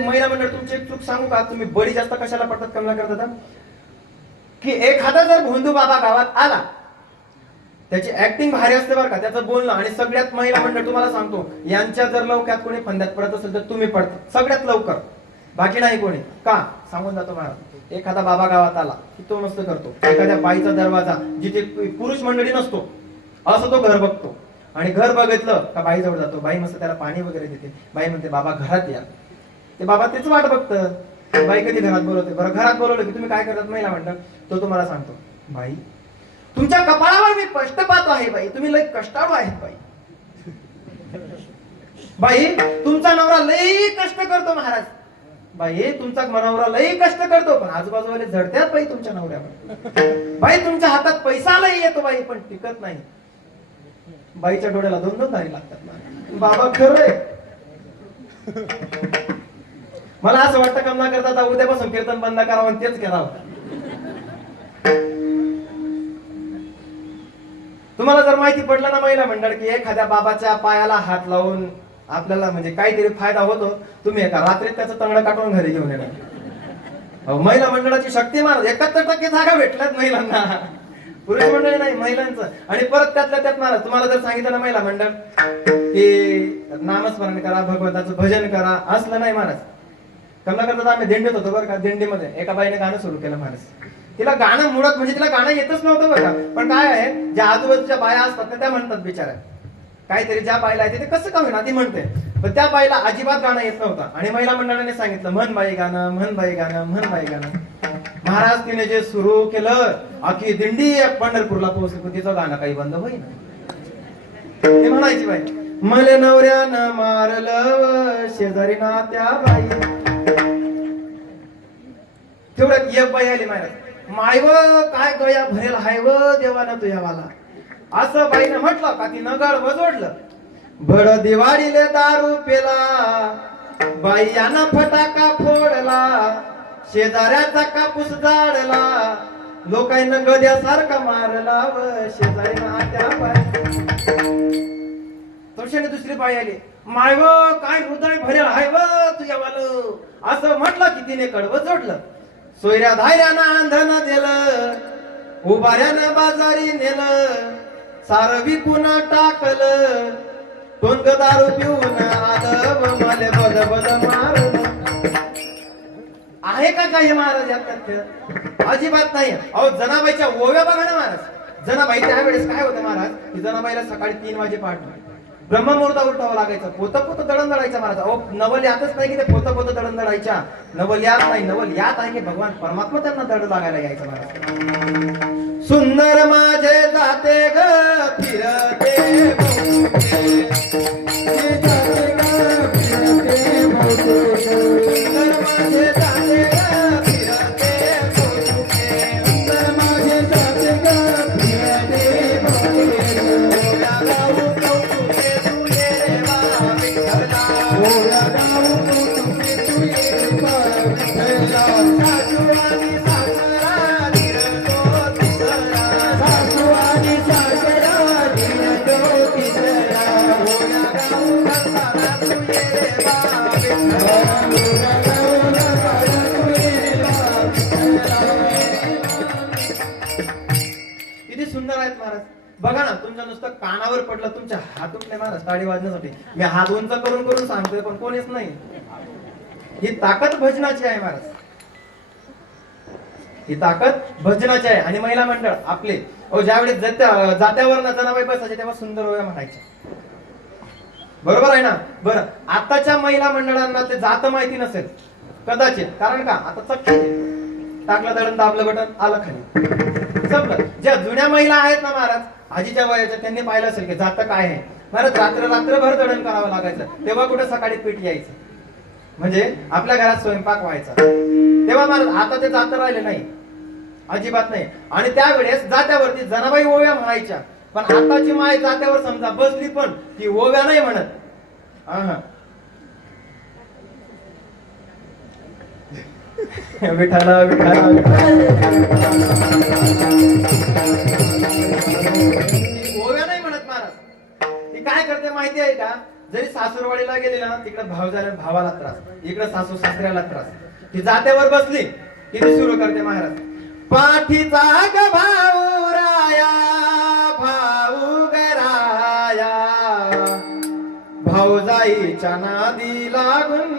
महिला मंडळ तुमची एक चूक सांगू का, तुम्ही बळी जास्त कशाला पडतात कमला करतात की एखादा जर भोंदू बाबा गावात आला, त्याची ऍक्टिंग भारी असते बरं का, त्याचं बोलणं. आणि सगळ्यात महिला मंडळ तुम्हाला सांगतो, यांच्या जर लवक्यात कोणी फंद्यात पडत असेल तर तुम्ही पडता सगळ्यात लवकर, बाकी नाही कोणी. का सांगून जातो महाराज. एखादा बाबा गावात आला की तो मस्त करतो, एखाद्या बाईचा दरवाजा जिथे पुरुष मंडळी नसतो असं तो घर बघतो आणि घर बघितलं का बाई जवळ जातो. बाई मस्त त्याला पाणी वगैरे देते. बाई म्हणते बाबा घरात या. ते बाबा तेच वाट बघतं बाई कधी घरात बोलवते. बरं घरात बोलवलं की तुम्ही काय करतात महिला म्हणतात, तो तुम्हाला सांगतो, बाई तुमच्या कपाळावर मी कष्ट पाहतो आहे बाई, तुम्ही लय कष्टाळू आहेत बाई. बाई तुमचा नवरा लई कष्ट करतो महाराज. बाई तुमचा नवरा लई कष्ट करतो पण आजूबाजूवाले झडत्यात बाई तुमच्या नवऱ्यावर. बाई तुमच्या हातात पैसा लई येतो बाई पण टिकत नाही. बाईच्या डोळ्याला 2-2 दारी लागतात. बाबा खरंय. मला असं वाटतं कमला करता उद्यापासून कीर्तन बंद करावं आणि तेच करावं. तुम्हाला जर माहिती पडलं ना महिला मंडळ की एखाद्या बाबाच्या पायाला हात लावून आपल्याला म्हणजे काहीतरी फायदा होतो, तुम्ही एका रात्रीत त्याचं तंगड काढून घरी घेऊन येणार. महिला मंडळाची शक्ती महाराज 71% जागा भेटल्यात महिलांना, पुरुष मंडळी नाही महिलांचं. आणि परत त्यातल्या त्यात महाराज तुम्हाला जर सांगितलं ना महिला मंडळ की नामस्मरण करा, भगवंताचं भजन करा, असलं नाही महाराज. कमला करता आम्ही दिंडीत होतो बरं का, दिंडीमध्ये एका बाईने गाणं सुरू केलं महाराज. तिला गाणं मुळात म्हणजे तिला गाणं येतच नव्हतं बरं का, पण काय आहे ज्या आजूबाजूच्या बाया असतात ना त्या म्हणतात बिचारा काहीतरी ज्या बाईला येते ते कसं का होईना ती म्हणते, पण त्या बाईला अजिबात गाणं येत नव्हतं. आणि महिला मंडळाने सांगितलं म्हण बाई गाणं, म्हण बाई गाणं, म्हण बाई गाणं. महाराज तिने जे सुरू केलं अख्खी दिंडी पंढरपूरला पोहोचली पण तिचं गाणं काही बंद होईना. ते म्हणायची बाई मले नवऱ्यानं मारलं शेजारी ना त्या बाई. तेवढ्यात एक बाई आली महाराज, मायव काय गया भरेल हाय व देवानं तुझ्यावाला. असं बाईनं म्हटलं का तिनं गडबड जोडलं. भड दिवाळीले दारू पेला बाई यानं फटाका फोडला, शेजाऱ्याचा कापूस जाडला, लोकांना गद्यासारखा मारला व शेजारी त्या बाई. थोडशाने दुसरी बाई आली, मायव काय हृदय भरेल हाय व तुझ्यावालं. असं म्हटलं की तिने कडवं जोडलं. सोयऱ्या धायऱ्यानं आंधळं दिलं, उभाऱ्यानं बाजारी नेलं, सार विकून टाकलं, टोनक दारू पिऊन आलं व मले बद बद मारलं. आहे का काही महाराज यात तथ्य? अजिबात नाही. अहो जनाबाईच्या ओव्या बघा ना महाराज. जनाबाई त्यावेळेस काय होतं महाराज की जनाबाईला सकाळी 3 वाजे पहाटे ब्रह्ममुहूर्ता उठावं लागायचं. पोतं दळण दळायचं महाराज. अहो नवल यातच नाही की ते पोतं दळण दळायच्या, नवल यात नाही, नवल यात आहे की भगवान परमात्मा त्यांना दळ लागायला यायचं महाराज. सुंदर माझे जाते ग फिरते सुंदर माझे जाते ग फिरते सुंदर माझे जाते ग फिरते किती सुंदर आहेत महाराज. बघा ना तुमच्या नुसतं कानावर पडलं तुमच्या हात उठले महाराज टाळी वाजण्यासाठी. मी हात उंच करून करून सांगतोय पण कोणीच नाही. ही ताकद भजनाची आहे महाराज, ही ताकद भजनाची आहे. आणि महिला मंडळ आपले ज्यावेळेस जात्यावर ना जनाबाई बसायचे तेव्हा सुंदर ओव्या म्हणायच्या. बरोबर आहे ना. बरं आताच्या महिला मंडळांना ते जात माहिती नसेल कदाचित, कारण का आता चक्की टाकलं दळण दाबलं बटन आलं खाली संपलं. ज्या जुन्या महिला आहेत ना महाराज आजीच्या वयाच्या त्यांनी पाहिलं असेल की जात काय आहे महाराज. रात्रभर दळण करावं लागायचं तेव्हा कुठे सकाळी पीठ यायचं म्हणजे आपल्या घरात स्वयंपाक व्हायचा तेव्हा महाराज. आता ते जात राहिले नाही अजिबात नाही. आणि त्यावेळेस जात्यावरती जनाबाई ओव्या म्हणायच्या. पण आताची माय जात्यावर समजा बसली पण ती ओव्या नाही म्हणत. विठाला विठाला ओव्या नाही म्हणत महाराज. ती काय करते माहिती आहे का, जरी सासूरवाडीला गेली ना तिकडे भावाला त्रास, इकडे सासू सासऱ्याला त्रास. ती जात्यावर बसली की ती सुरू करते महाराज. पाठीचा ग भाऊ राया भाऊ गराया, भाऊजाईच्या नादी लागून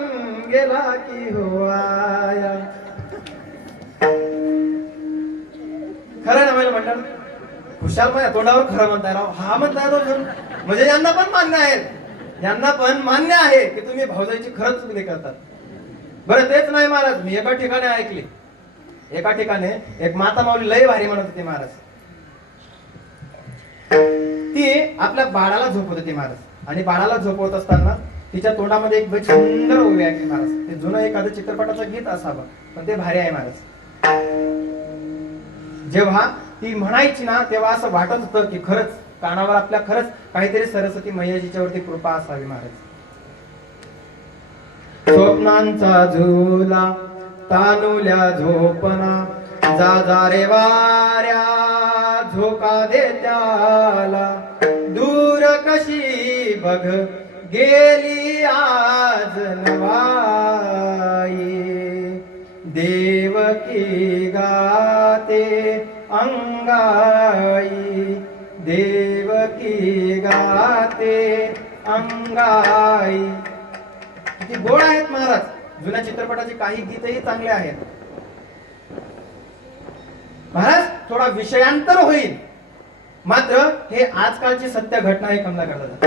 गेला की होया. खरं ना मला म्हणतात खुशाल माझ्या तोंडावर खरं म्हणताय राव. हा म्हणताय राव म्हणजे यांना पण मान्य आहे, यांना पण मान्य आहे की तुम्ही भाऊजाईची खरंच चुगली करतात. बरं तेच नाही महाराज, मी एका ठिकाणी ऐकले, एका ठिकाणी एक माता माऊली लय भारी म्हणत होती महाराज. ती आपल्या बाळाला झोपवत होती महाराज, आणि बाळाला झोपवत असताना तिच्या तोंडामध्ये एक सुंदर ओवी ऐकली महाराज. ते जुनं एखादं चित्रपटाचं गीत असावं, पण ते भारी आहे महाराज. जेव्हा ती म्हणायची ना, तेव्हा असं वाटत होतं की खरंच कानावर आपल्या खरंच काहीतरी सरस्वती मैयाजीच्या वरती कृपा असावी महाराज. स्वप्नांचा झुला तानुल्या झोपना, जा जा रे वाऱ्या झोका दे त्याला, दूर कशी बघ गेली आज नवाई, देवकी गाते अंगाई, देवकी गाते अंगाई. किती गोड आहेत महाराज. जुन्या चित्रपटाचे काही गीतही चांगले आहेत महाराज. थोडा विषयांतर होईल, मात्र हे आजकालची सत्य घटना हे कमला करतात.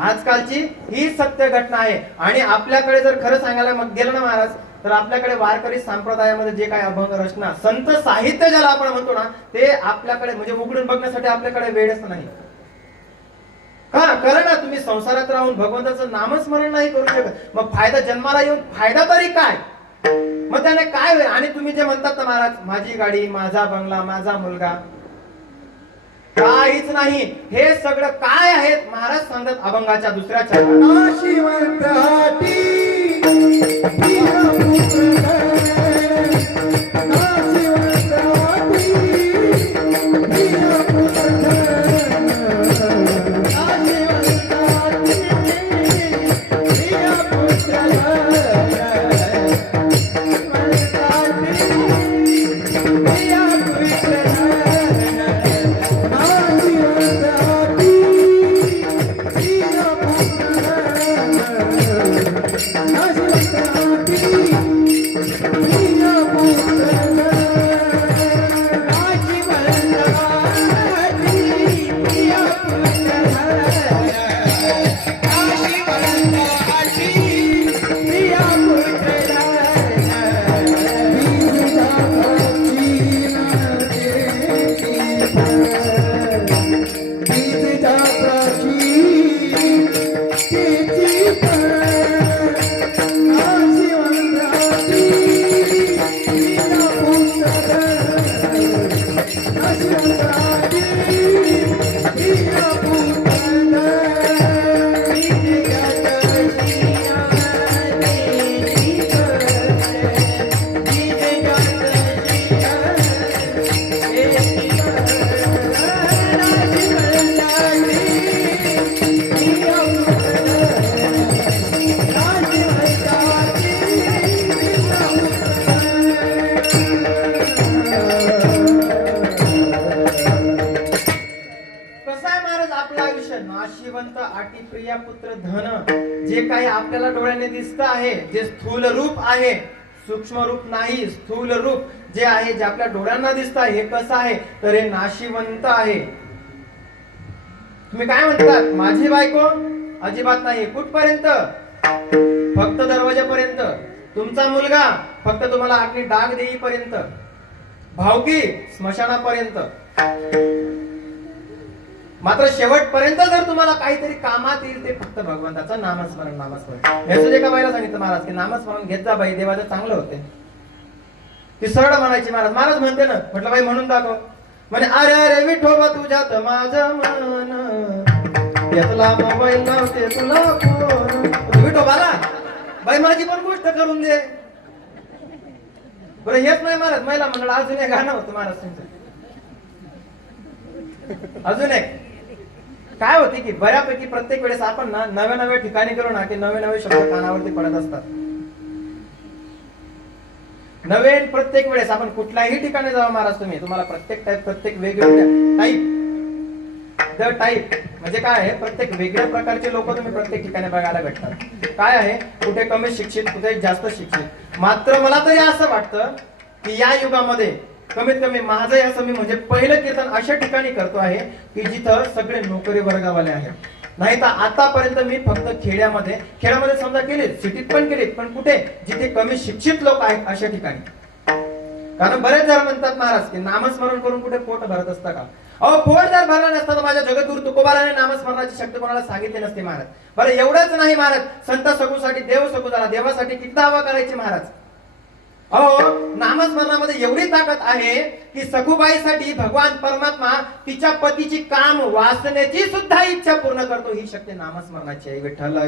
आजकालची ही सत्य घटना आहे. आणि आपल्याकडे जर खरं सांगायला मग गेलं ना महाराज, तर आपल्याकडे वारकरी संप्रदायामध्ये जे काही अभंग रचना, संत साहित्य ज्याला आपण म्हणतो ना, ते आपल्याकडे म्हणजे उघडून बघण्यासाठी आपल्याकडे वेळच नाही. का? कारण ना तुम्ही संसारात राहून भगवंताचं नामस्मरण नाही करू शकत, मग फायदा जन्माला येऊन फायदा तरी काय? मग त्याने काय होईल? आणि तुम्ही जे म्हणतात ना महाराज, माझी गाडी, माझा बंगला, माझा मुलगा, काहीच नाही. हे सगळं काय आहेत महाराज सांगतात अभंगाच्या दुसऱ्या चरणात. नाशिवंत आटी प्रिया पुत्र धन, जे काही आपल्याला डोळ्याने दिसत आहे, जे स्थूल रूप आहे, सूक्ष्म रूप नाही, स्थूल रूप जे आहे, जे आपल्या डोळ्यांना दिसत आहे, हे कसं आहे? तर हे नाशिवंत आहे. तुम्ही काय म्हणतात? माझी बायको? अजिबात नाही. कुठपर्यंत? फक्त दरवाजापर्यंत. तुमचा मुलगा? फक्त तुम्हाला अग्नी डाग देईपर्यंत. भावकी? स्मशानापर्यंत. मात्र शेवटपर्यंत जर तुम्हाला काहीतरी कामात येईल ते फक्त भगवंताचं नामस्मरण. नामस्मरण याचं एका बाईला सांगितलं महाराज की नामस्मरण घेत जा बाई, देवाचं चांगलं होते. ती सरळ म्हणायची महाराज. महाराज म्हणते ना, म्हटलं बाई म्हणून दाखव. म्हणे अरे अरे विठोबा तुझ्यात माझं मन, घेतला मोबाईल लावते तुला फोन. विठोबाला बाई माझी पण गोष्ट करून दे. बरं हेच नाही महाराज, महिला मंडळ अजून एक गाणं होतं महाराज त्यांचं. अजून एक काय होती की बऱ्यापैकी प्रत्येक वेळेस आपण ना नव्या नव्या ठिकाणी गेलो ना की नवे नवे शब्द कानावरती पडत असतात. नवीन प्रत्येक वेळेस आपण कुठल्याही ठिकाणी जावा महाराज, तुम्हाला प्रत्येक टाईप, प्रत्येक वेगवेगळ्या टाईप, द टाईप म्हणजे काय आहे, प्रत्येक वेगळ्या प्रकारचे लोक तुम्ही प्रत्येक ठिकाणी बघायला भेटतात. काय आहे, कुठे कमी शिक्षित, कुठे जास्त शिक्षित. मात्र मला तरी असं वाटतं की या युगामध्ये कमीत कमी माझं असं मी म्हणजे पहिलं कीर्तन अशा ठिकाणी करतो आहे की जिथं सगळे नोकरी वर्गावाले आहेत. नाही तर आतापर्यंत मी फक्त खेड्यामध्ये समजा केले, सिटीत पण केले, पण कुठे जिथे कमी शिक्षित लोक आहेत अशा ठिकाणी. कारण बरेच जण म्हणतात महाराज की नामस्मरण करून कुठे पोट भरत असतं का? अहो, पोट जर भरलं नसतं तर माझ्या जगद्गुरु तुकोबाराने नामस्मरणाची शक्ती कोणाला सांगितली नसते महाराज. बरं एवढंच नाही महाराज, संत सगूसाठी देव सगू झाला, देवासाठी किती हवा करायची महाराज. अहो, नामस्मरणामध्ये एवढी ताकद आहे की सखूबाईसाठी भगवान परमात्मा तिच्या पतीची काम वासनेची सुद्धा इच्छा पूर्ण करतो. ही शक्ती नामस्मरणाची आहे. विठ्ठल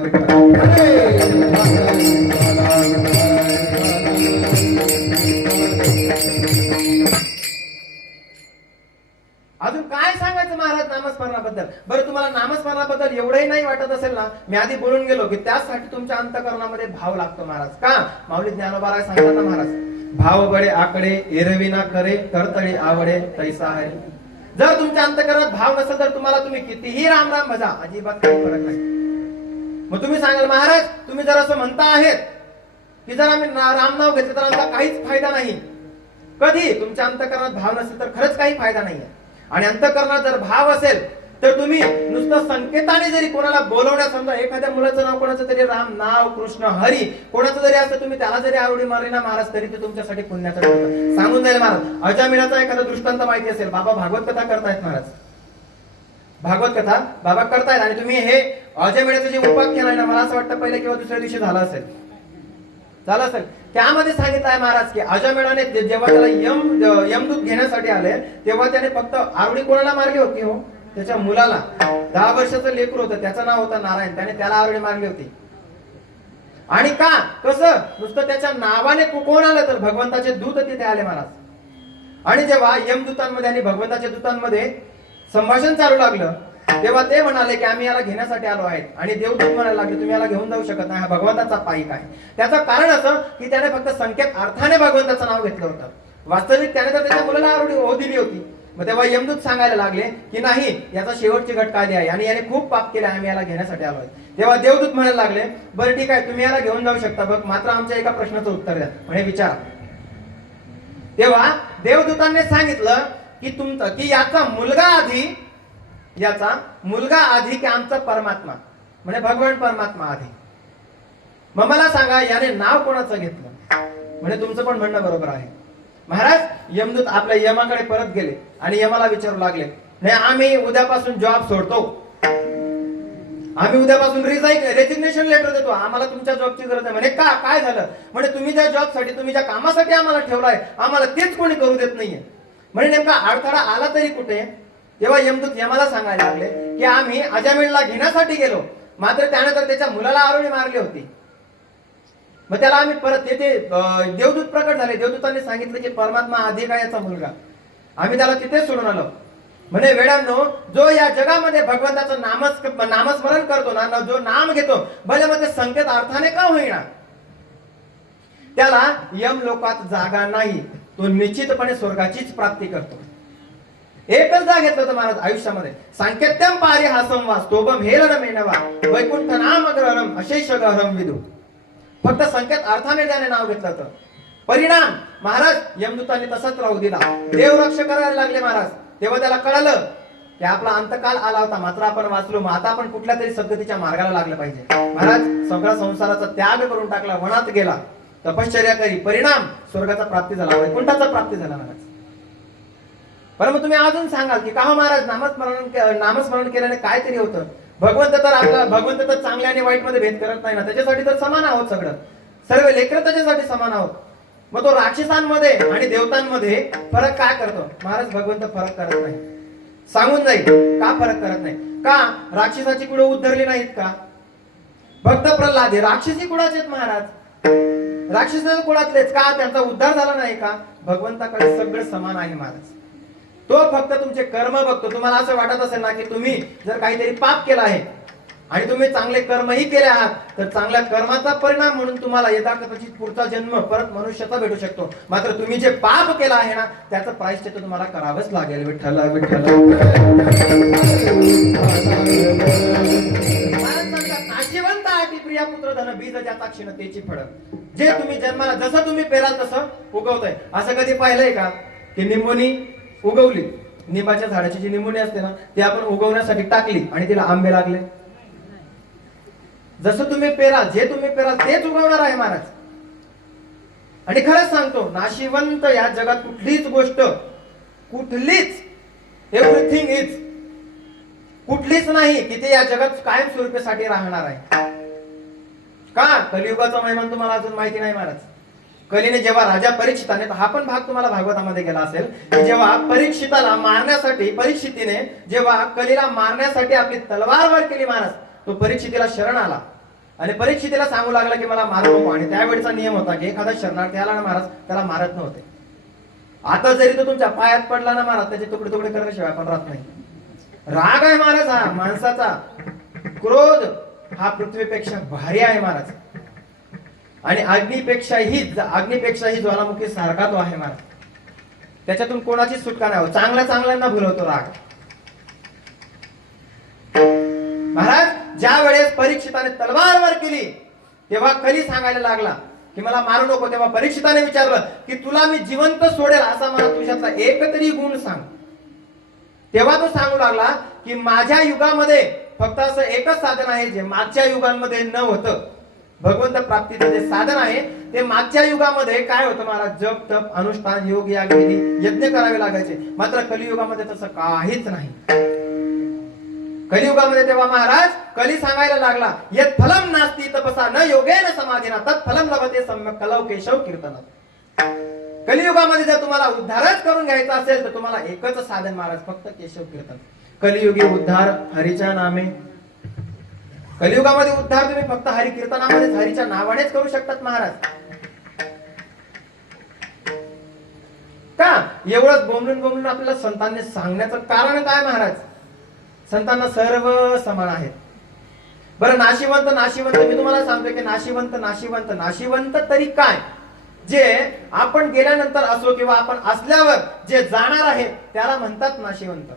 अजून काय सांगायचं महाराज नामस्मरणाबद्दल? बरं तुम्हाला नामस्मरणाबद्दल एवढंही नाही वाटत असेल ना, मी आधी बोलून गेलो की त्यासाठी तुमच्या अंतःकरणामध्ये भाव लागतो महाराज. का? माऊली ज्ञानोबा सांगतात ना महाराज, भाव बडे आकडे एरविना करे करतळी आवडे तैसा हरी. जर तुमच्या अंतःकरणात भाव नसेल तर तुम्ही कितीही राम राम भजा, अजिबात काही फरक नाही. मग तुम्ही सांगाल महाराज तुम्ही जर असं म्हणता आहेत की जर आम्ही राम नाव घेतलं तर आमचा काहीच फायदा नाही. कधी तुमच्या अंतःकरणात भाव नसेल तर खरंच काही फायदा नाहीये. आणि अंतःकरणात जर भाव असेल तर तुम्ही नुसतं संकेताने जरी कोणाला बोलवण्यास, समजा एखाद्या मुलाचं नाव कोणाचं तरी राम, नाव कृष्ण हरी कोणाचं जरी असतं, तुम्ही त्याला जरी आवडी मारली ना महाराज तरी ते तुमच्यासाठी पुण्याचं ठरतं. सांगून जाईल महाराज. अजामिळाचा एखादा दृष्टांत माहिती असेल, बाबा भागवत कथा करतायत महाराज, भागवत कथा बाबा करतायत आणि तुम्ही हे अजामिळाचं जे उपाख्यान आहे ना, मला असं वाटतं पहिल्या किंवा दुसऱ्या दिवशी झालं असेल, त्यामध्ये सांगितलं आहे महाराज की अजामिळाने जेव्हा त्याला यमदूत घेण्यासाठी आले तेव्हा त्याने फक्त आरवडी कोणाला मारली होती? हो, त्याच्या मुलाला. 10 वर्षाचं लेकरू होतं, त्याचं नाव होतं नारायण, त्याने त्याला आरवडी मारली होती. आणि का? कसं? नुसतं त्याच्या नावाने कोण आलं तर भगवंताचे दूत तिथे आले महाराज. आणि जेव्हा यमदूतांमध्ये आणि भगवंताच्या दूतांमध्ये संभाषण चालू लागलं तेव्हा ते म्हणाले की आम्ही याला घेण्यासाठी आलो आहेत. आणि देवदूत म्हणायला लागले तुम्ही याला घेऊन जाऊ शकत नाही, हा भगवंताचा पाईक आहे. त्याचं कारण असं की त्याने फक्त संकेत अर्थाने भगवंताचं नाव घेतलं होतं. वास्तविक त्याने तर त्याच्या मुलाला आरवडी दिली होती. मग तेव्हा यमदूत सांगायला लागले की नाही, याचा शेवटची घट काली आहे आणि याने खूप पाप केले, आम्ही याला घेण्यासाठी आलोय. तेव्हा देवदूत म्हणायला लागले बरं ठीक आहे, तुम्ही याला घेऊन जाऊ शकता, बघ मात्र आमच्या एका प्रश्नाचं उत्तर द्या. म्हणे विचार. तेव्हा देवदूतांनी सांगितलं की याचा मुलगा आधी की आमचा परमात्मा? म्हणजे भगवान परमात्मा आधी. मग मला सांगा याने नाव कोणाचं घेतलं? म्हणजे तुमचं पण म्हणणं बरोबर आहे महाराज. यमदूत आपल्या यमाकडे परत गेले आणि यमाला विचारू लागले नाही, आम्ही उद्यापासून जॉब सोडतो, आम्ही उद्यापासून रेजिग्नेशन लेटर देतो, आम्हाला तुमच्या जॉबची गरज आहे. म्हणे का? काय झालं? म्हणजे तुम्ही ज्या जॉबसाठी, तुम्ही ज्या कामासाठी आम्हाला ठेवलाय, आम्हाला तेच कोणी करू देत नाहीये. म्हणजे नेमका अडथळा आला तरी कुठे? तेव्हा यमदूत यमाला सांगायला लागले की आम्ही अजामिळला घेण्यासाठी गेलो, मात्र त्यानंतर त्याच्या मुलाला आरवडी मारली होती. मग त्याला आम्ही परत येथे देवदूत प्रकट झाले. देवदूतांनी सांगितलं की परमात्मा आधी का याचा मुलगा? आम्ही त्याला तिथेच सोडून आलो. म्हणे वेळांनो, जो या जगामध्ये भगवंताचं नामस्मरण करतो ना, जो नाम घेतो, भले मग ते संकेत अर्थाने का होईना, त्याला यम लोकात जागा नाही, तो निश्चितपणे स्वर्गाचीच प्राप्ती करतो. एकचदा घेतलं होतं महाराज आयुष्यामध्ये. सांकेत्यम पारी हासम वास्तोबम हेलन मेनवा वैकुंठ नाम ग्रहणम अशेष गहरम विदू. फक्त संकेत अर्थाने त्याने नाव घेतलं होतं. परिणाम महाराज यमदूतांनी तसंच राहू दिला. देवरक्ष करायला लागले महाराज. तेव्हा त्याला कळालं की आपला अंतकाल आला होता, मात्र आपण वाचलो. मग आता आपण कुठल्या तरी सद्गतीच्या मार्गाला लागलं पाहिजे. महाराज सगळा संसाराचा त्याग करून टाकला, वनात गेला, तपश्चर्या करी. परिणाम स्वर्गाचा प्राप्ती झाला, वैकुंठाचा प्राप्ती झाला महाराज. पण मग तुम्ही अजून सांगाल की का हो महाराज नामस्मरण केल्याने काय तरी होतं? भगवंत तर चांगल्या आणि वाईट मध्ये भेद करत नाही ना, त्याच्यासाठी तर समान आहोत, सगळं सर्व लेकरं त्याच्यासाठी समान आहोत. मग तो राक्षसांमध्ये आणि देवतांमध्ये फरक काय करतो? महाराज भगवंत फरक करत नाही. सांगून जाईल का फरक करत नाही? का? राक्षसाची कुळं उद्धरली नाहीत का? भक्त प्रल्हाद हे राक्षसी कुळाचे आहेत महाराज, राक्षसाच्या कुळातलेच का? त्यांचा उद्धार झाला नाही का? भगवंताकडे सगळं समान आहे महाराज. तो फक्त तुमचे कर्म बघतो. तुम्हाला असं वाटत असेल ना की तुम्ही जर काहीतरी पाप केला आहे आणि तुम्ही चांगले कर्मही केले आहात, तर चांगल्या कर्माचा परिणाम म्हणून तुम्हाला यथाकथित पुढचा जन्म परत मनुष्याचा भेटू शकतो. मात्र तुम्ही जे पाप केला आहे ना, त्याचं प्रायश्चित्त तुम्हाला करावंच लागेल. विठ्ठल विठ्ठल. नाशिवंत आटी प्रिया पुत्र धन बीज ज्याचा क्षीणतेची फळ. जे तुम्ही जन्माला जसं तुम्ही पेराल तसं उगवतंय. असं कधी पाहिलंय का? की निंबोनी उगवली, निंबाच्या झाडाची जी निंबोनी असते ना ती आपण उगवण्यासाठी टाकली आणि तिला आंबे लागले. जसं तुम्ही पेराल, जे तुम्ही पेराल तेच उगवणार आहे महाराज. आणि खरंच सांगतो, नाशिवंत या जगात कुठलीच गोष्ट, कुठलीच, एव्हरीथिंग इज, कुठलीच नाही की ते या जगात कायम स्वरूपासाठी राहणार आहे. का? कलियुगाचा महिमा तुम्हाला अजून माहिती नाही महाराज. कलीने जेव्हा राजा परीक्षिताने, हा पण भाग तुम्हाला भागवतामध्ये गेला असेल, की जेव्हा परीक्षिताला मारण्यासाठी, परीक्षितीने जेव्हा कलीला मारण्यासाठी आपली तलवार वर केली महाराज, तो परीक्षितीला शरण आला आणि परीक्षितीला सांगू लागला की मला मारू नको. आणि त्यावेळेचा नियम होता की एखादा शरणार्थी आला ना महाराज, त्याला मारत नव्हते. आता जरी तो तुमच्या पायात पडला ना महाराज, त्याचे तुकडे तुकडे करण्याशिवाय आपण राहत नाही. राग आहे महाराज हा माणसाचा, क्रोध हा पृथ्वीपेक्षा भारी आहे महाराज. आणि अग्निपेक्षाही ज्वालामुखी सारखा तो आहे महाराज. त्याच्यातून कोणाची सुटका नाही होत. चांगल्यांना भुलवतो राग. महाराज ज्या वेळेस परीक्षिताने तलवार वर केली तेव्हा कली सांगायला लागला की मला मारू नको. तेव्हा परीक्षिताने विचारलं की तुला मी जिवंत सोडेल असा मला तुझ्यातला एक तरी गुण सांग. तेव्हा तो सांगू लागला की माझ्या युगामध्ये फक्त असं एकच साधन आहे जे मागच्या युगांमध्ये न होतं. भगवंत प्राप्तीचं जे साधन आहे ते मागच्या युगामध्ये काय होतं महाराज, जप तप अनुष्ठान योग याग विधी यज्ञ करावे लागायचे. मात्र कलियुगामध्ये तसं काहीच नाही. कलियुगामध्ये तेव्हा महाराज कली सांगायला लागला, यत् फलम नास्ति तपसा न योगेन समाधीना तत् फलम लभते सम्यक कलौ केशव कीर्तनात. कलियुगामध्ये जर तुम्हाला उद्धारच करून घ्यायचा असेल तर तुम्हाला एकच साधन महाराज, फक्त केशव कीर्तन. कलियुगी उद्धार हरीच्या नामे. कलियुगामध्ये उद्धार तुम्ही फक्त हरी कीर्तनामध्ये, हरीच्या नावानेच करू शकतात महाराज. का एवढंच बोंबलून आपल्याला संतांनी सांगण्याचं कारण काय महाराज? संतांना सर्व समान आहेत. बरं नाशिवंत मी तुम्हाला सांगतो की नाशिवंत तरी काय, जे आपण गेल्यानंतर असो किंवा आपण असल्यावर जे जाणार आहे त्याला म्हणतात नाशिवंत.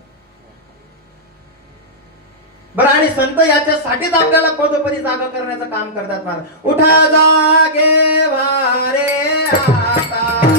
बरं आणि संत याच्यासाठीच आपल्याला पदोपदी जागा करण्याचं काम करतात महाराज. उठा जागे वारे आता,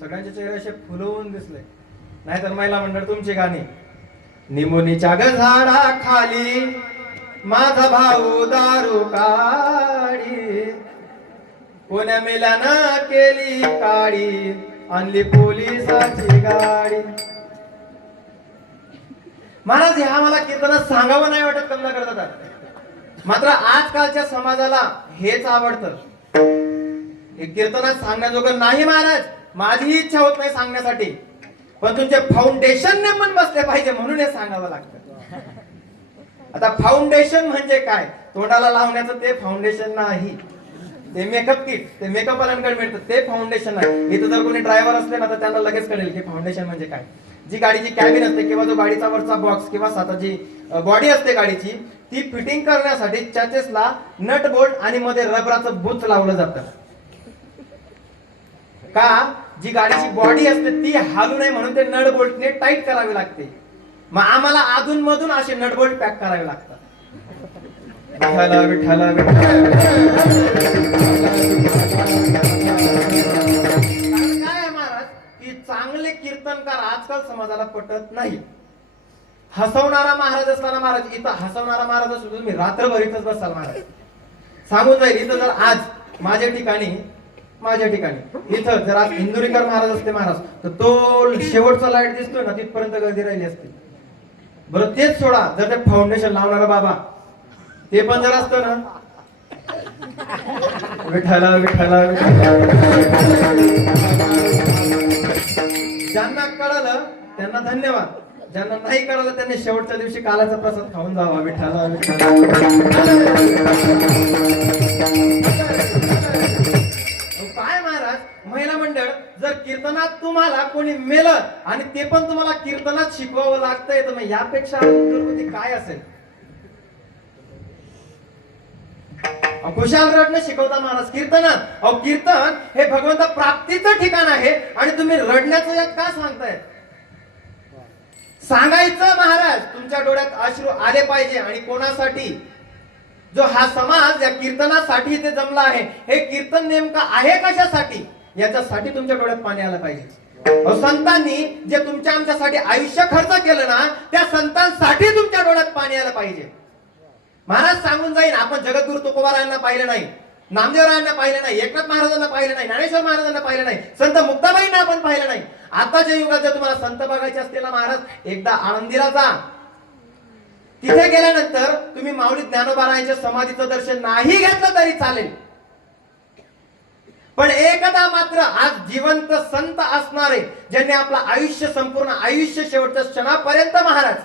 सगळ्यांचे चेहरे असे फुलवून दिसले. नाहीतर महिला मंडळ तुमची गाणी. निमोनीच्या झाडा खाली माझा भाऊ दारू काढी, कोण्या मेल्यानं केली काळी, आणली पोलिसाची गाडी. महाराज हे आम्हाला कीर्तनात सांगावं नाही वाटत कमला करतात, मात्र आजकालच्या समाजाला हेच आवडतं. हे कीर्तनात सांगण्याजोगं नाही महाराज. माझी इच्छा होत नाही सांगण्यासाठी, पण तुमचे फाउंडेशन नेमून बसले पाहिजे म्हणून हे सांगावं लागतं. आता फाउंडेशन म्हणजे काय? तोंडाला लावण्याचं ते फाउंडेशन नाही, ते मेकअप किट, ते मेकअप वाल्यांकडे मिळतं ते फाउंडेशन आहे. इथं जर कोणी ड्रायव्हर असले ना तर त्यांना लगेच कळेल की फाउंडेशन म्हणजे काय. जी गाडीची कॅबिन असते किंवा जो गाडीचा वरचा बॉक्स किंवा स्वतःची बॉडी असते गाडीची, ती फिटिंग करण्यासाठी चॅसेसला नट बोल्ट आणि मध्ये रबराचं बुच लावलं जातं. का? जी गाडीची बॉडी असते ती हालू नये म्हणून ते नट बोल्टने टाईट करावी लागते. मग आम्हाला अधून मधून असे नट बोल्ट पॅक करावे लागतात. विठ्ठल विठ्ठल विठ्ठल. काय आहे महाराज की चांगले कीर्तनकार आजकाल समाजाला पटत नाही. हसवणारा महाराज असताना महाराज इथं हसवणारा महाराज असतो तुम्ही रात्रभर इथंच बसाल महाराज. सांगून जाईल इथं जर आज माझ्या ठिकाणी इथं जर आज इंदुरीकर महाराज असते महाराज तर तो शेवटचा लाईट दिसतोय ना तिथपर्यंत गर्दी राहिली असते. बरं तेच सोडा जर ते फाउंडेशन लावणारा बाबा ते पण जर असतं ना विठाला विठाला ज्यांना कळलं त्यांना धन्यवाद, ज्यांना नाही कळलं त्यांनी शेवटच्या दिवशी कालाचा प्रसाद खाऊन जावा. विठाला काय महाराज महिला मंडळ जर कीर्तनात तुम्हाला कोणी मेलं आणि ते पण तुम्हाला कीर्तनात शिकवावं लागतंय तर मग यापेक्षा दुर्गती काय असेल. खुशाल रडणं शिकवता महाराज कीर्तनात. अहो कीर्तन हे भगवंत प्राप्तीचं ठिकाण आहे आणि तुम्ही रडण्याचं यात का सांगताय. सांगायचं महाराज तुमच्या डोळ्यात अश्रू आले पाहिजे. आणि कोणासाठी, जो हा समाज या कीर्तनासाठी इथे जमला आहे, हे कीर्तन नेमकं आहे कशासाठी याच्यासाठी तुमच्या डोळ्यात पाणी आलं पाहिजे. संतांनी जे तुमच्या आमच्यासाठी आयुष्य खर्च केलं ना त्या संतांसाठी तुमच्या डोळ्यात पाणी आलं पाहिजे. महाराज सांगून जाईन आपण जगद्गुरु तुकोबारायांना पाहिलं नाही, नामदेवरायांना पाहिलं नाही, एकनाथ महाराजांना पाहिलं नाही, ज्ञानेश्वर महाराजांना पाहिलं नाही, संत मुक्ताबाईंना आपण पाहिलं नाही. आताच्या युगात जर तुम्हाला संत बघायचे असतील ना महाराज एकदा आळंदीला जा. तिथे गेल्यानंतर तुम्ही माऊली ज्ञानोबारायांच्या समाधीचं दर्शन नाही घेतलं तरी चालेल, पण एकदा मात्र आज जिवंत संत असणारे ज्यांनी आपलं आयुष्य संपूर्ण आयुष्य शेवटच्या क्षणापर्यंत महाराज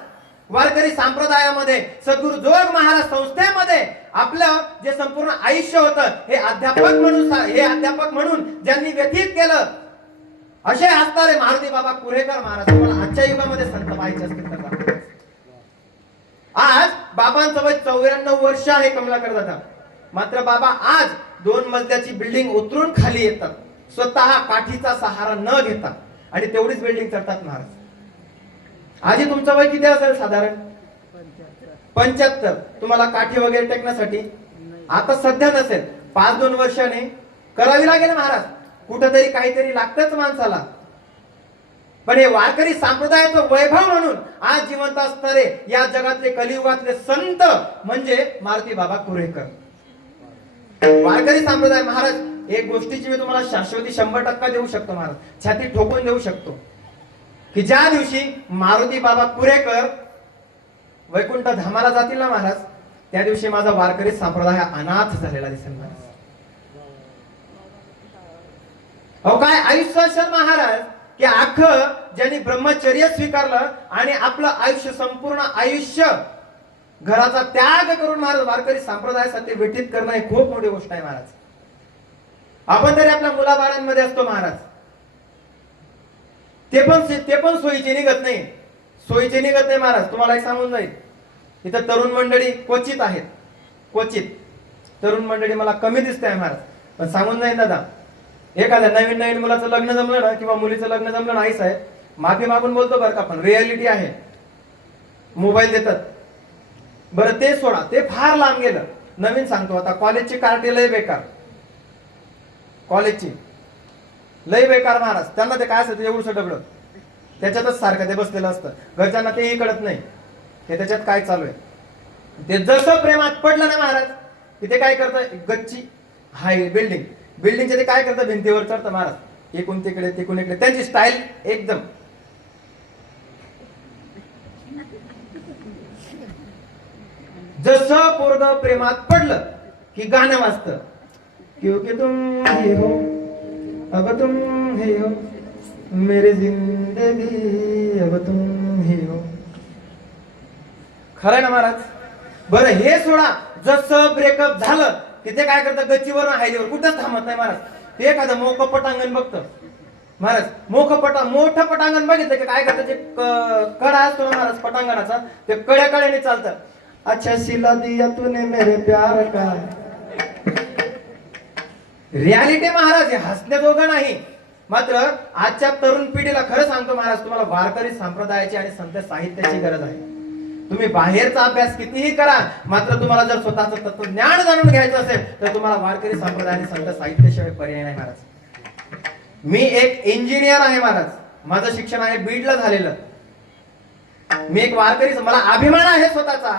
वारकरी संप्रदायामध्ये सद्गुरु जोग महाराज संस्थेमध्ये आपलं जे संपूर्ण आयुष्य होतं हे अध्यापक म्हणून ज्यांनी व्यतीत केलं असे असणारे मारुती बाबा कुरेकर महाराज तुम्हाला आजच्या युगामध्ये संत पाहायचे असतील तर आज बाबांचं वय 94 वर्ष आहे कमलाकर दादा. मात्र बाबा आज 2 मजल्याची बिल्डिंग उतरून खाली येतात स्वतः काठीचा सहारा न घेता आणि तेवढीच बिल्डिंग चढतात महाराज. आजी तुमचं वय किती असेल साधारण 75. तुम्हाला काठी वगैरे टेकण्यासाठी आता सध्या नसेल 5-2 वर्षाने करावी लागेल महाराज. कुठंतरी काहीतरी लागतच माणसाला. पण हे वारकरी संप्रदायाचं वैभव म्हणून आज जिवंत असणारे या जगातले कलियुगातले संत म्हणजे मारुती बाबा कुरेकर. वारकरी संप्रदाय महाराज एक गोष्टीची मी तुम्हाला शाश्वती 100% देऊ शकतो महाराज, छाती ठोकून देऊ शकतो की ज्या दिवशी मारुती बाबा कुरेकर वैकुंठ धामाला जातील ना महाराज त्या दिवशी माझा वारकरी संप्रदाय अनाथ झालेला दिसेल महाराज. अहो काय आयुष्य असेल महाराज की अख्खं ज्यांनी ब्रह्मचर्य स्वीकारलं आणि आपलं आयुष्य संपूर्ण आयुष्य घराचा त्याग करून महाराज वारकरी संप्रदायासाठी व्यतीत करणं ही खूप मोठी गोष्ट आहे महाराज. आपण तरी आपल्या मुलाबाळांमध्ये असतो महाराज, ते पण सोयीचे निघत नाही महाराज. तुम्हाला एक सांगून जाईल इथं तरुण मंडळी क्वचित आहेत, क्वचित तरुण मंडळी मला कमी दिसते आहे महाराज. पण सांगून जाईल दादा एखाद्या नवीन मुलाचं लग्न जमलं ना किंवा मुलीचं लग्न जमलं नाही साहेब माफी मागून बोलतो बरं का, पण रियालिटी आहे मोबाईल देतात. बरं ते सोडा, ते फार लांब गेलं. नवीन सांगतो आता कॉलेजची कार्टी लय बेकार, कॉलेजची लय बेकार महाराज. त्यांना ते काय असतं एवढंसं डबडं त्याच्यातच सारखं ते बसलेलं असतं. घरच्यांना तेही कळत नाही ते त्याच्यात काय चालू आहे. ते जसं प्रेमात पडलं ना महाराज की ते काय करतं गच्ची हाय बिल्डिंगचे ते काय करतं भिंतीवर चढतं महाराज. एकूण तिकडे तिकून इकडे त्यांची स्टाईल एकदम. जसं पोरग प्रेमात पडलं की गाणं वाजतं क्योंकि तुम ही हो अब तुम ही हो मेरी जिंदगी अब तुम ही हो. खरंय ना महाराज. बरं हे सोडा, जसं ब्रेकअप झालं तिथे काय करतं गच्चीवर हायलीवर कुठंच थांबत नाही महाराज. ते एखादं मोठं पटांगण बघतं महाराज. मोठं पटांगण बघितलं की काय करतं ते कडा असतो ना महाराज पटांगणाचा ते कड्याने चालतं. अच्छा सिला दिया तूने मेरे प्यार का. रियालिटी महाराज हे हसण्याजोगं नाही. मात्र आजच्या तरुण पिढीला खरं सांगतो महाराज तुम्हाला वारकरी संप्रदायाची आणि संत साहित्याची गरज आहे. तुम्ही बाहेरचा अभ्यास कितीही करा मात्र तुम्हाला जर स्वतःचं तत्वज्ञान जाणून घ्यायचं असेल तर तुम्हाला वारकरी संप्रदाय आणि संत साहित्याशिवाय पर्याय नाही महाराज. मी एक इंजिनियर आहे महाराज. माझं शिक्षण आहे बीडला झालेलं. मी एक वारकरी, मला अभिमान आहे स्वतःचा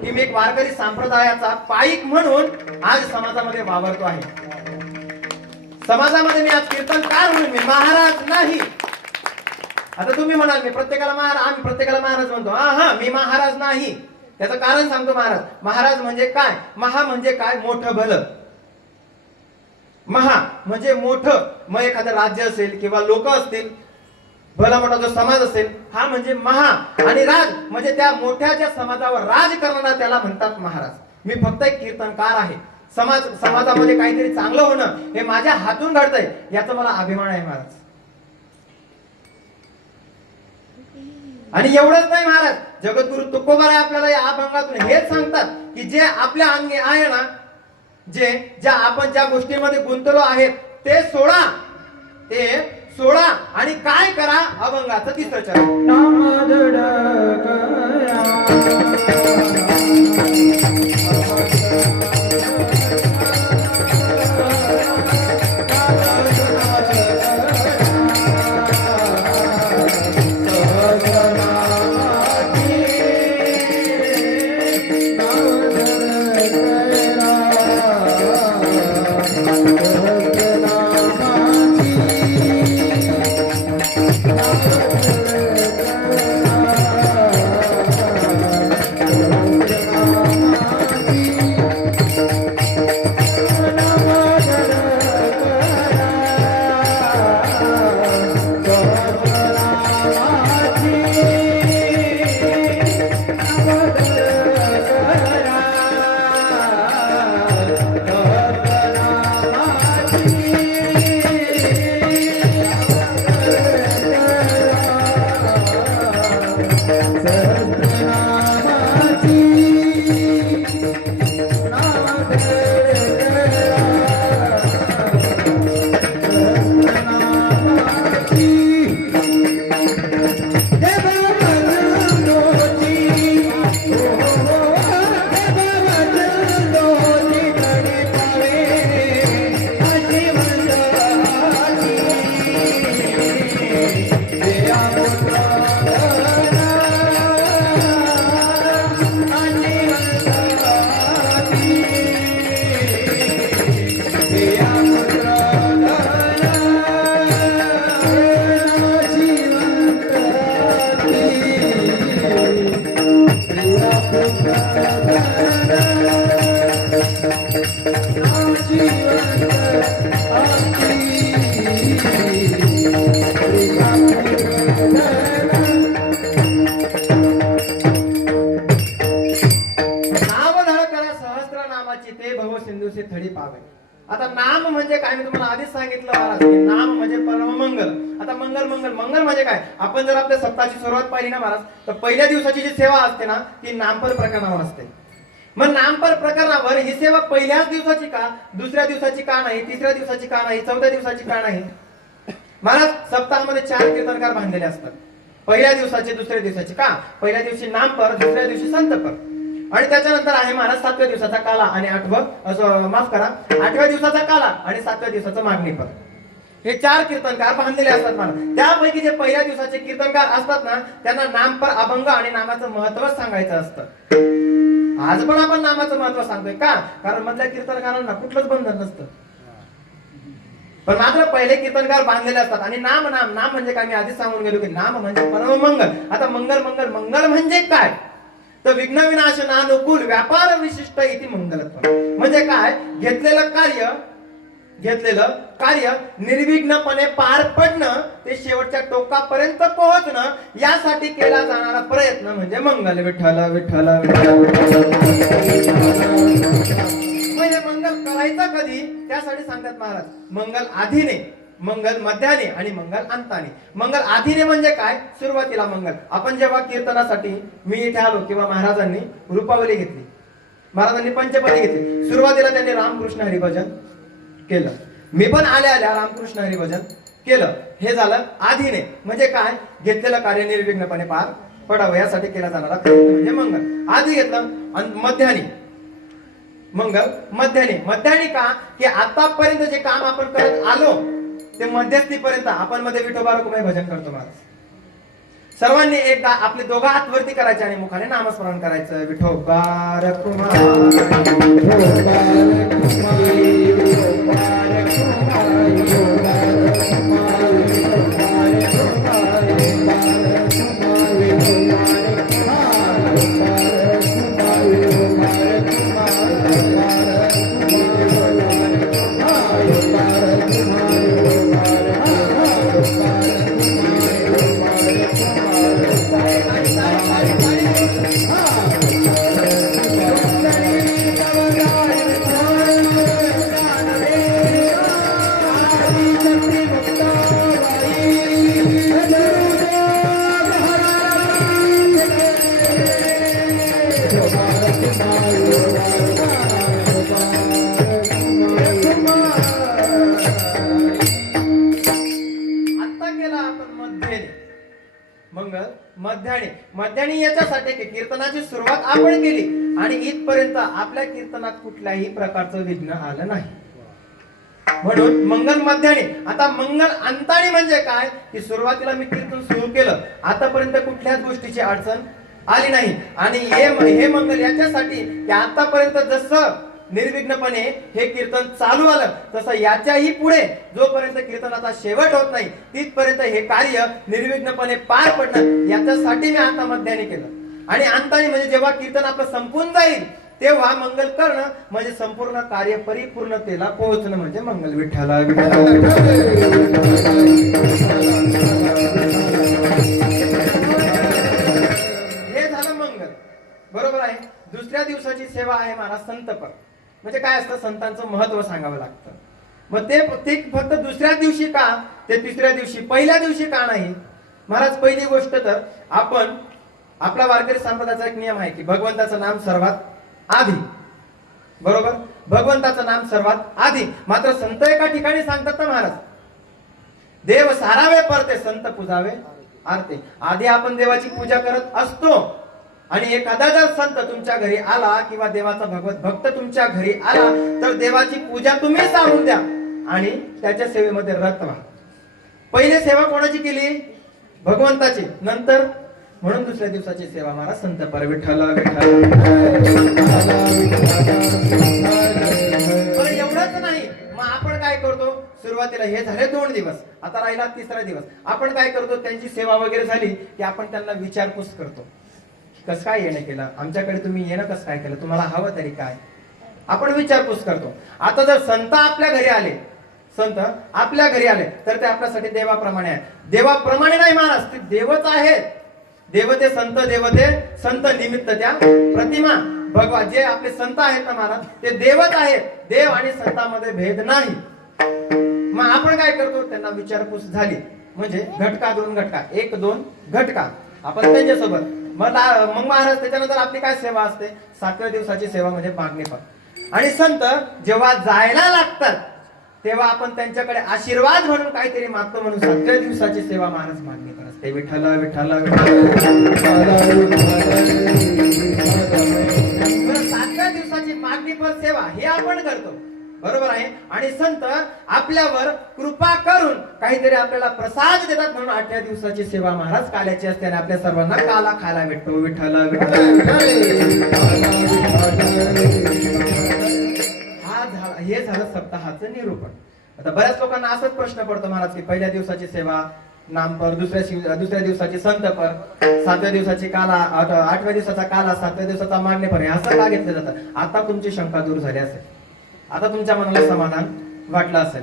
की मी एक वारकरी संप्रदायाचा पाईक म्हणून आज समाजामध्ये वावरतो आहे. समाजामध्ये मी आज कीर्तनकार म्हणून, मी महाराज नाही. आता तुम्ही म्हणाल मी प्रत्येकाला महाराज, आम्ही प्रत्येकाला महाराज म्हणतो. हा, मी महाराज नाही. त्याचं कारण सांगतो. महाराज म्हणजे काय? महा म्हणजे काय? मोठं भलं. महा म्हणजे मोठं. मग एखादं राज्य असेल किंवा लोक असतील, भला मोठा जो समाज असेल, हा म्हणजे महा. आणि राज म्हणजे त्या मोठ्या ज्या समाजावर राज करणारा त्याला म्हणतात महाराज. मी फक्त एक कीर्तनकार आहे. समाजामध्ये काहीतरी चांगलं होणं हे माझ्या हातून घडतंय याचा मला अभिमान आहे महाराज. आणि एवढंच नाही महाराज, जगद्गुरु तुकोबाराय आपल्याला या अभंगातून हेच सांगतात की जे आपल्या अंगी आहे ना, ज्या आपण ज्या गोष्टींमध्ये गुंतलो आहेत ते सोडा आणि काय करा. अभंगाचं तिसरं चरण. नामधड करा आता नाम म्हणजे काय मी तुम्हाला आधीच सांगितलं महाराज की नाम म्हणजे परममंगल. आता मंगल म्हणजे काय? आपण जर आपल्या सप्ताहाची सुरुवात पाहिली ना महाराज, तर पहिल्या दिवसाची जी सेवा असते ना ती नामपर प्रकरणावर असते. मग नामपर प्रकरणावर ही सेवा पहिल्याच दिवसाची का, दुसऱ्या दिवसाची का नाही, तिसऱ्या दिवसाची का नाही, चौथ्या दिवसाची का नाही? महाराज सप्ताहामध्ये 4 कीर्तनकार बांधलेले असतात. पहिल्या दिवसाचे, दुसऱ्या दिवसाचे. का? पहिल्या दिवशी नामपर, दुसऱ्या दिवशी संतपर, आणि त्याच्यानंतर आहे महाराज 7व्या दिवसाचा काला आणि 8व्या दिवसाचा काला आणि 7व्या दिवसाचा मागणीपर. हे 4 कीर्तनकार बांधलेले असतात महाराज. त्यापैकी जे पहिल्या दिवसाचे कीर्तनकार असतात ना त्यांना नामपर, अभंग आणि नामाचं महत्व सांगायचं असतं. आज पण आपण नामाचं महत्व सांगतोय का? कारण मधल्या कीर्तनकारांना कुठलंच बंधन नसतं. पण मात्र पहिले कीर्तनकार बांधलेले असतात. आणि नाम म्हणजे काय? मी आधीच सांगून गेलो की नाम म्हणजे परममंगल. आता मंगल म्हणजे काय? तर विघ्न विनाश नानुकूल व्यापार विशिष्ट इति मंगलत्व. म्हणजे काय? घेतलेलं कार्य निर्विघ्नपणे पार पडणं, ते शेवटच्या टोकापर्यंत पोहोचणं, यासाठी केला जाणारा प्रयत्न म्हणजे मंगल. विठ्ठल विठ्ठल म्हणजे मंगल करायचं कधी? त्यासाठी सांगतात महाराज मंगल आधीने, मंगल मध्याने आणि मंगल अंताने. मंगल आधीने म्हणजे काय? सुरुवातीला मंगल. आपण जेव्हा कीर्तनासाठी मी इथे आलो किंवा महाराजांनी रूपावली घेतली, महाराजांनी पंचपदी घेतली, सुरुवातीला त्यांनी रामकृष्ण हरिभजन केलं. मी पण आल्या रामकृष्ण हरिभजन केलं. हे झालं आधीने. म्हणजे काय? घेतलेलं कार्य निर्विघ्नपणे पार पडावं यासाठी केला जाणारा प्रयत्न म्हणजे मंगल. आधी घेतलं. आणि मध्याने का? की आतापर्यंत जे काम आपण करत आलो ते मध्यस्थीपर्यंत आपण मध्ये विठोबा रखुमाई भजन करतो महाराज. सर्वांनी एकदा आपले दोघं हात वरती करायचे आणि मुखाने नामस्मरण करायचं. विठोबा मध्याणी याच्यासाठी की कीर्तनाची सुरुवात आपण केली आणि इथपर्यंत आपल्या कीर्तनात कुठल्याही प्रकारचं विघ्न आलं नाही, म्हणून मंगल मध्याणी. आता मंगल अंताणी म्हणजे काय की सुरुवातीला मी कीर्तन सुरू केलं, आतापर्यंत कुठल्याच गोष्टीची अडचण आली नाही. आणि हे मंगल याच्यासाठी की आतापर्यंत जसं निर्विघ्नपणे हे कीर्तन चालू आलं तसं याच्याही पुढे जोपर्यंत कीर्तनाचा शेवट होत नाही तिथपर्यंत हे कार्य निर्विघ्नपणे पार पडणं याच्यासाठी मी आता मध्याने केलं. आणि अंताने म्हणजे जेव्हा कीर्तन आपलं संपून जाईल तेव्हा मंगल करणं म्हणजे संपूर्ण कार्य परिपूर्णतेला पोहोचणं म्हणजे मंगल. विठ्ठला हे झालं मंगल, बरोबर आहे. दुसऱ्या दिवसाची सेवा आहे महाराज संतपर. म्हणजे काय असतं, संतांचं महत्व सांगावं लागतं. मग ते फक्त दुसऱ्या दिवशी का, ते तिसऱ्या दिवशी, पहिल्या दिवशी का नाही महाराज? पहिली गोष्ट तर आपण आपला वारकरी संप्रदायाचा एक नियम आहे की भगवंताचं नाम सर्वात आधी, बरोबर, भगवंताचं नाम सर्वात आधी. मात्र संत एका ठिकाणी सांगतात ना महाराज, देव सारावे परते संत पूजावे आरते. आधी आपण देवाची पूजा करत असतो आणि एखादा जर संत तुमच्या घरी आला किंवा देवाचा भगवत भक्त तुमच्या घरी आला तर देवाची पूजा तुम्ही सांगून द्या आणि त्याच्या सेवेमध्ये रत व्हा. पहिले सेवा कोणाची केली? भगवंताची. नंतर म्हणून दुसऱ्या दिवसाची सेवा महाराज संत पर. विठ्ठल एवढंच नाही, मग आपण काय करतो, सुरुवातीला हे झाले 2 दिवस, आता राहिला तिसरा दिवस. आपण काय करतो, त्यांची सेवा वगैरे झाली की आपण त्यांना विचारपूस करतो, कसं काय येणं केलं, आमच्याकडे तुम्ही येणं कसं काय केलं, तुम्हाला हवं तरी काय, आपण विचारपूस करतो. आता जर संत आपल्या घरी आले, संत आपल्या घरी आले तर ते आपल्यासाठी देवाप्रमाणे आहे. देवाप्रमाणे नाही महाराज, ते देवच आहेत. देवते संत, देवते संत निमित्त त्या प्रतिमा. भगवान जे आपले संत आहेत ना महाराज, ते देवच आहेत. देव आणि संतांमध्ये भेद नाही. मग आपण काय करतो, त्यांना विचारपूस झाली म्हणजे घटका 2 घटका 1-2 घटका आपण त्यांच्यासोबत. मग महाराज त्याच्यानंतर आपली काय सेवा असते, 7व्या दिवसाची सेवा म्हणजे मागणीपर. आणि संत जेव्हा जायला लागतात तेव्हा आपण त्यांच्याकडे आशीर्वाद म्हणून काहीतरी मागतो, म्हणून 7व्या दिवसाची सेवा महाराज मागणीपर असते. विठ्ठल विठ्ठल. 7व्या दिवसाची मागणीपर सेवा हे आपण करतो, बरोबर आहे. आणि संत आपल्यावर कृपा करून काहीतरी आपल्याला प्रसाद देतात, म्हणून 8व्या दिवसाची सेवा महाराज काल्याची असते आणि आपल्या सर्वांना काला खायला भेटतो. विठ्ठल हे झालं सप्ताहाचं निरूपण. आता बऱ्याच लोकांना असाच प्रश्न पडतो महाराज की पहिल्या दिवसाची सेवा नामपर, दुसऱ्या दिवसाची संतपर, 7व्या दिवसाची काला, 8व्या दिवसाचा काला, 7व्या दिवसाचा मागणीपर, हे असं का घेतलं जातं? आता तुमची शंका दूर झाली असेल, आता तुमच्या मनाला समाधान वाटलं असेल.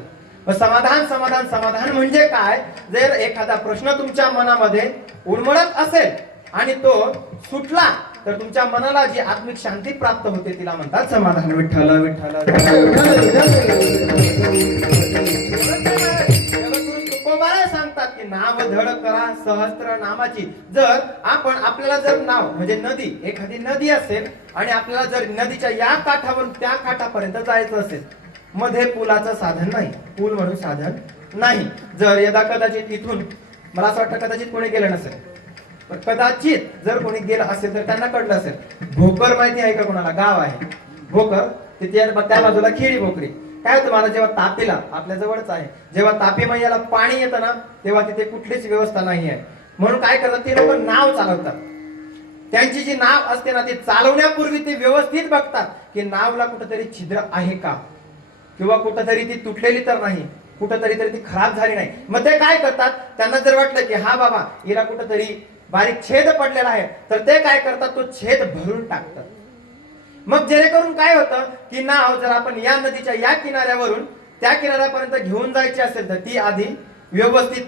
समाधान म्हणजे काय? जर एखादा प्रश्न तुमच्या मनामध्ये उडमळत असेल आणि तो सुटला तर तुमच्या मनाला जी आत्मिक शांती प्राप्त होते तिला म्हणतात समाधान. विठ्ठल विठ्ठल. सांगतात की नाव धड करा सहस्त्र नामाची. जर आपण आपल्याला जर नाव म्हणजे नदी, एखादी नदी असेल आणि आपल्याला जर नदीच्या या काठावरून त्या काठापर्यंत जायचं असेल, मध्ये पुलाचं साधन नाही, पूल म्हणून साधन नाही. जर यदा कदाचित इथून, मला असं वाटतं कदाचित कोणी गेलं नसेल, पण कदाचित जर कोणी गेलं असेल तर त्यांना कळलं असेल, भोकर माहिती आहे का कोणाला? गाव आहे भोकर, तिथे त्या बाजूला खेडी भोकरी. काय होतं मला, जेव्हा तापीला, आपल्या जवळच आहे, जेव्हा तापी मैयाला पाणी येतं ना तेव्हा तिथे कुठलीच व्यवस्था नाही आहे. म्हणून काय करतात ते लोक नाव चालवतात. त्यांची जी नाव असते ना ती चालवण्यापूर्वी ते व्यवस्थित बघतात की नावला कुठेतरी छिद्र आहे का, किंवा कुठेतरी ती तुटलेली तर नाही, कुठेतरी तरी ती खराब झाली नाही. मग ते काय करतात, त्यांना जर वाटलं की हा बाबा हिला कुठेतरी बारीक छेद पडलेला आहे, तर ते काय करतात तो छेद भरून टाकतात. मग जेणेकरून काय होतं की नाव जर आपण या नदीच्या या किनाऱ्यावरून त्या किनाऱ्यापर्यंत घेऊन जायची असेल तर ती आधी व्यवस्थित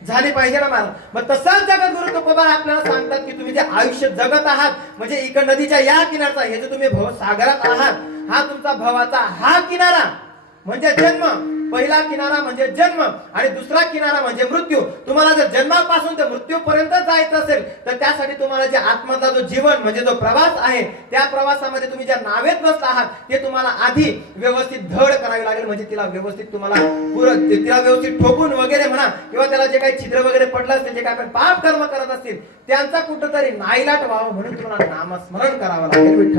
झाली पाहिजे ना महाराज. मग तसाच जगद्गुरु तुकोबा आपल्याला सांगतात की तुम्ही जे आयुष्य जगत आहात, म्हणजे इकडे नदीच्या या किनारचा हे जे तुम्ही भवसागरात आहात, हा तुमचा भवाचा हा किनारा म्हणजे जन्म, पहिला किनारा म्हणजे जन्म आणि दुसरा किनारा म्हणजे मृत्यू. तुम्हाला जर जन्मापासून ते मृत्यूपर्यंत जायचं असेल तर त्यासाठी तुम्हाला जे आत्मधला जो जीवन म्हणजे जो प्रवास आहे, त्या प्रवासामध्ये तुम्ही ज्या नावेत बसला आहात ते तुम्हाला आधी व्यवस्थित धड करावी लागेल. म्हणजे तिला व्यवस्थित तुम्हाला तिला व्यवस्थित ठोकून वगैरे म्हणा, किंवा त्याला जे काही छिद्र वगैरे पडलं असेल, जे काही आपण पाप कर्म करत असतील त्यांचा कुठंतरी नाईलाट व्हावं म्हणून तुम्हाला नामस्मरण करावं लागेल.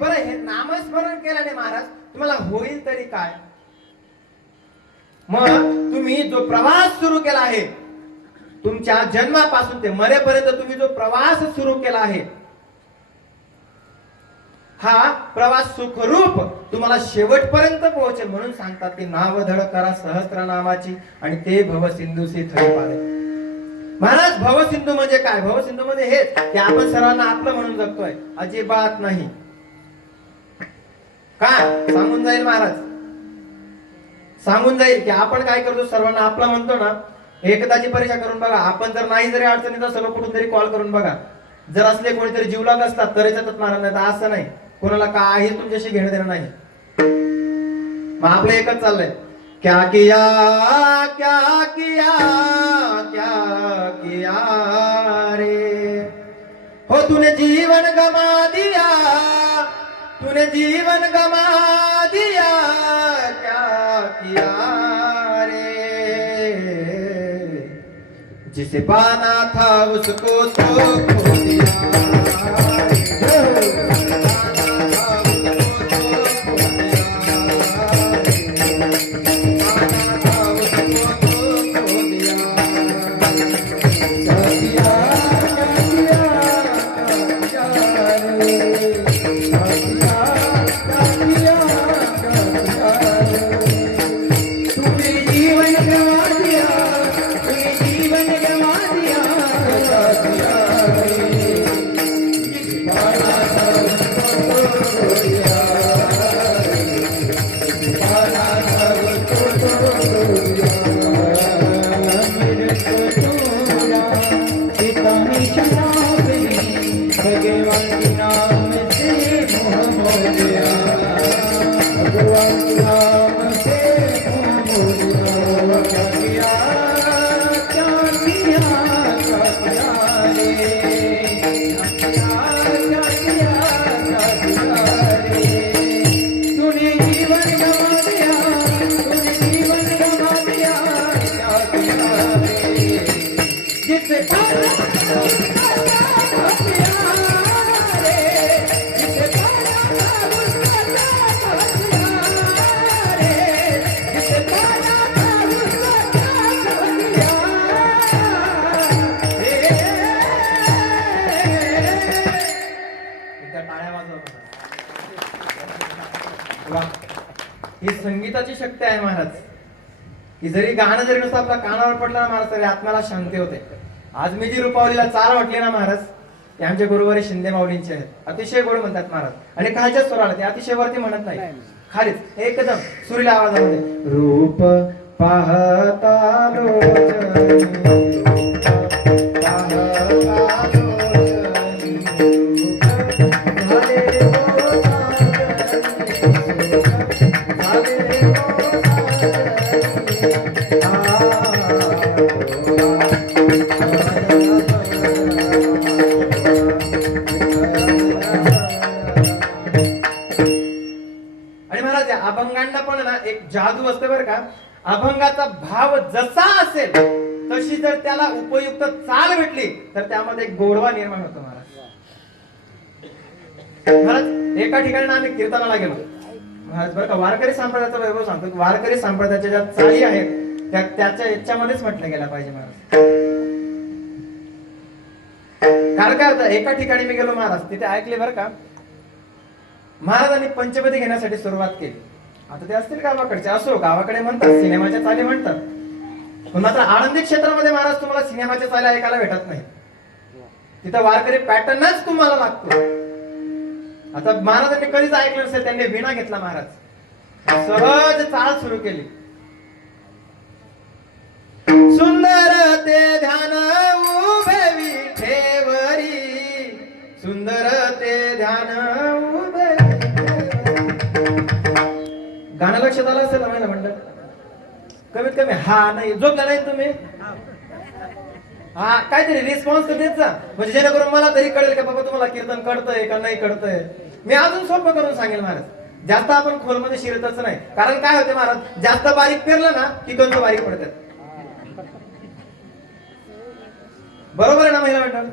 बरं, हे नामस्मरण केल्याने महाराज तुम्हाला होईल तरी काय? मग तुम्ही जो प्रवास सुरू केला आहे, तुमच्या जन्मापासून ते मरेपर्यंत तुम्ही जो प्रवास सुरू केला आहे, हा प्रवास सुखरूप तुम्हाला शेवटपर्यंत पोहोचेल. म्हणून सांगतात की नावधड करा सहस्त्रनामाची आणि ते भवसिंधूसी थळी पाले. महाराज भवसिंधू म्हणजे काय? भवसिंधू म्हणजे हेच की आपण सर्वांना आपलं म्हणून जगतोय, अजिबात नाही. काय सांगून जाईल महाराज, सांगून जाईल की आपण काय करतो, सर्वांना आपलं म्हणतो ना. एकदाची परीक्षा करून बघा, आपण जर नाही जरी अडचणीत असलो कुठून तरी कॉल करून बघा, जर असले कोणीतरी जीवलाग असतात तर याच्यातच महाराज, नाही तर असं नाही, कोणाला काही तुमच्याशी घेणं देणं नाही. मग आपलं एकच चाललंय, क्या किया क्या किया क्या किया रे, हो तूने जीवन गमा दिया, तूने जीवन गमा दिया, क्या किया रे, जिसे पाना था उसको तो खो दिया, ही संगीताची शक्ती आहे महाराज, की जरी गाणं जरी नुसतं आपल्या कानावर पडलं ना महाराज तरी आत्म्याला शांती होते. आज मी जी रुपावलीला चाल वाटली ना महाराज, ते आमचे गुरुवारी शिंदे माऊलींचे आहेत, अतिशय गोड म्हणतात महाराज. आणि खालच्या स्वराला ते अतिशय वरती म्हणत नाही, खालीच एकदम सुरीला आवाजामध्ये, रूप पाहता लोचनी, अभंगांना पण ना एक जादू असते बरं का. अभंगाचा भाव जसा असेल तशी जर त्याला उपयुक्त चाल भेटली तर त्यामध्ये एक गोडवा निर्माण होतो महाराज. महाराज एका ठिकाणी आम्ही कीर्तनाला गेलो, महाराज बरं का, वारकरी संप्रदायाचा वैभव सांगतो. वारकरी संप्रदायाच्या ज्या चाली आहेत त्याच्या याच्यामध्येच म्हटलं गेला पाहिजे महाराज. कारण काय होतं, एका ठिकाणी मी गेलो महाराज, तिथे ऐकले बरं का, महाराजांनी पंचपदी घेण्यासाठी सुरुवात केली. आता ते असतील गावाकडचे, असो गावाकडे म्हणतात सिनेमाच्या चाली म्हणतात, पण मात्र आळंदी क्षेत्रामध्ये महाराज तुम्हाला सिनेमाच्या चाली ऐकायला भेटत नाही. तिथं वारकरी पॅटर्नच तुम्हाला लागतो. आता महाराजांनी कधीच ऐकलं नसेल, त्यांनी वीणा घेतला महाराज, सहज चाल सुरू केली. सुंदर ते ध्यान उभे विठेवरी, सुंदर ते ध्यान उभे. गाणं लक्षात आलं असेल आम्हाला म्हणलं, कमीत कमी हा नाही झोपला नाही तुम्ही, हा काहीतरी रिस्पॉन्स तर देत जा, म्हणजे जेणेकरून मला तरी कळेल का बाबा तुम्हाला कीर्तन कळतंय का नाही कळतंय. मी अजून सोपं करून सांगेल महाराज, जास्त आपण खोलमध्ये शिरतच नाही. कारण काय होते महाराज, जास्त बारीक पेरलं ना की कंच बारीक पडतात. बरोबर आहे ना महिला मंडळ,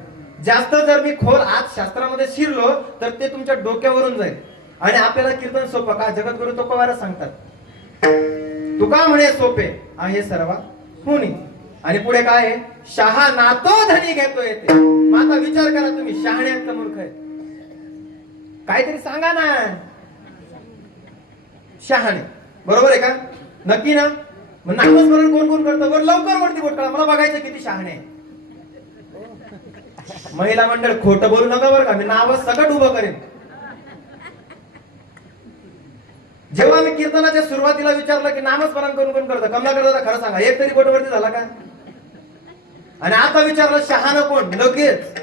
जास्त जर मी खोल आज शास्त्रामध्ये शिरलो तर ते तुमच्या डोक्यावरून जाईल आणि आपल्याला कीर्तन सोपं का, जगद्गुरु तुकोबारा सांगतात, तुका म्हणे सोपे आहे सर्वा हुनी. आणि पुढे काय आहे, शहा नातो धनी घेतो येते. मग आता विचार करा तुम्ही, शहाणे आहेत का मूर्ख आहेत, काहीतरी सांगा ना. शहाणे बरोबर आहे का, नक्की ना. मग नामस्मरण कोण कोण करतं, वर लवकर वरती बोट करा, मला बघायचं किती शहाणे आहे. महिला मंडळ खोटं बोलू नका बरं का, मी नाव सगळं उभं करेन. जेव्हा मी कीर्तनाच्या सुरुवातीला विचारलं की नामस्मरण कोण कोण करतं, कमला करता, खरं सांगा एक तरी बोट वरती झाला का. आणि आता विचारलं शहाणं कोण, लगेच.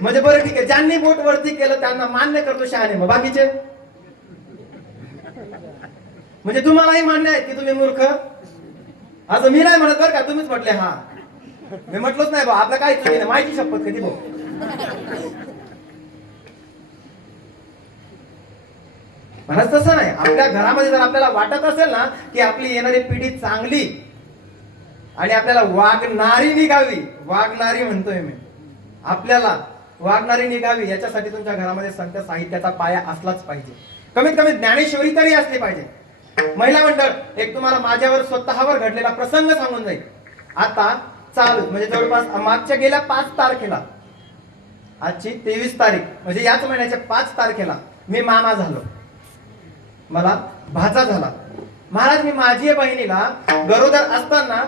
म्हणजे बरं ठीक आहे, ज्यांनी बोट वरती केलं त्यांना मान्य करतो शहाणे, मग बाकीचे म्हणजे तुम्हालाही मान्य आहे की तुम्ही मूर्ख. असं मी नाही म्हणत बरं का, तुम्हीच म्हटले. हा मी म्हटलंच नाही बा, आपलं काही चुकी नाही, माहिती शपथ कधी भाऊ. महाराज तसं नाही, आपल्या घरामध्ये जर आपल्याला वाटत असेल ना की आपली येणारी पिढी चांगली आणि आपल्याला वागणारी निघावी, वागणारी म्हणतोय मी, आपल्याला वागणारी निघावी, याच्यासाठी तुमच्या घरामध्ये संत साहित्याचा पाया असलाच पाहिजे. कमीत कमी ज्ञानेश्वरी तरी असली पाहिजे. महिला मंडळ, एक तुम्हाला माझ्यावर स्वतःवर घडलेला प्रसंग सांगून जाईल. आता चालू म्हणजे जवळपास मागच्या गेल्या 5 तारखेला, आजची 23 तारीख म्हणजे याच महिन्याच्या 5 तारखेला मी मामा झालो, मला भाचा झाला. महाराज मी माझी बहिणीला गरोदर असताना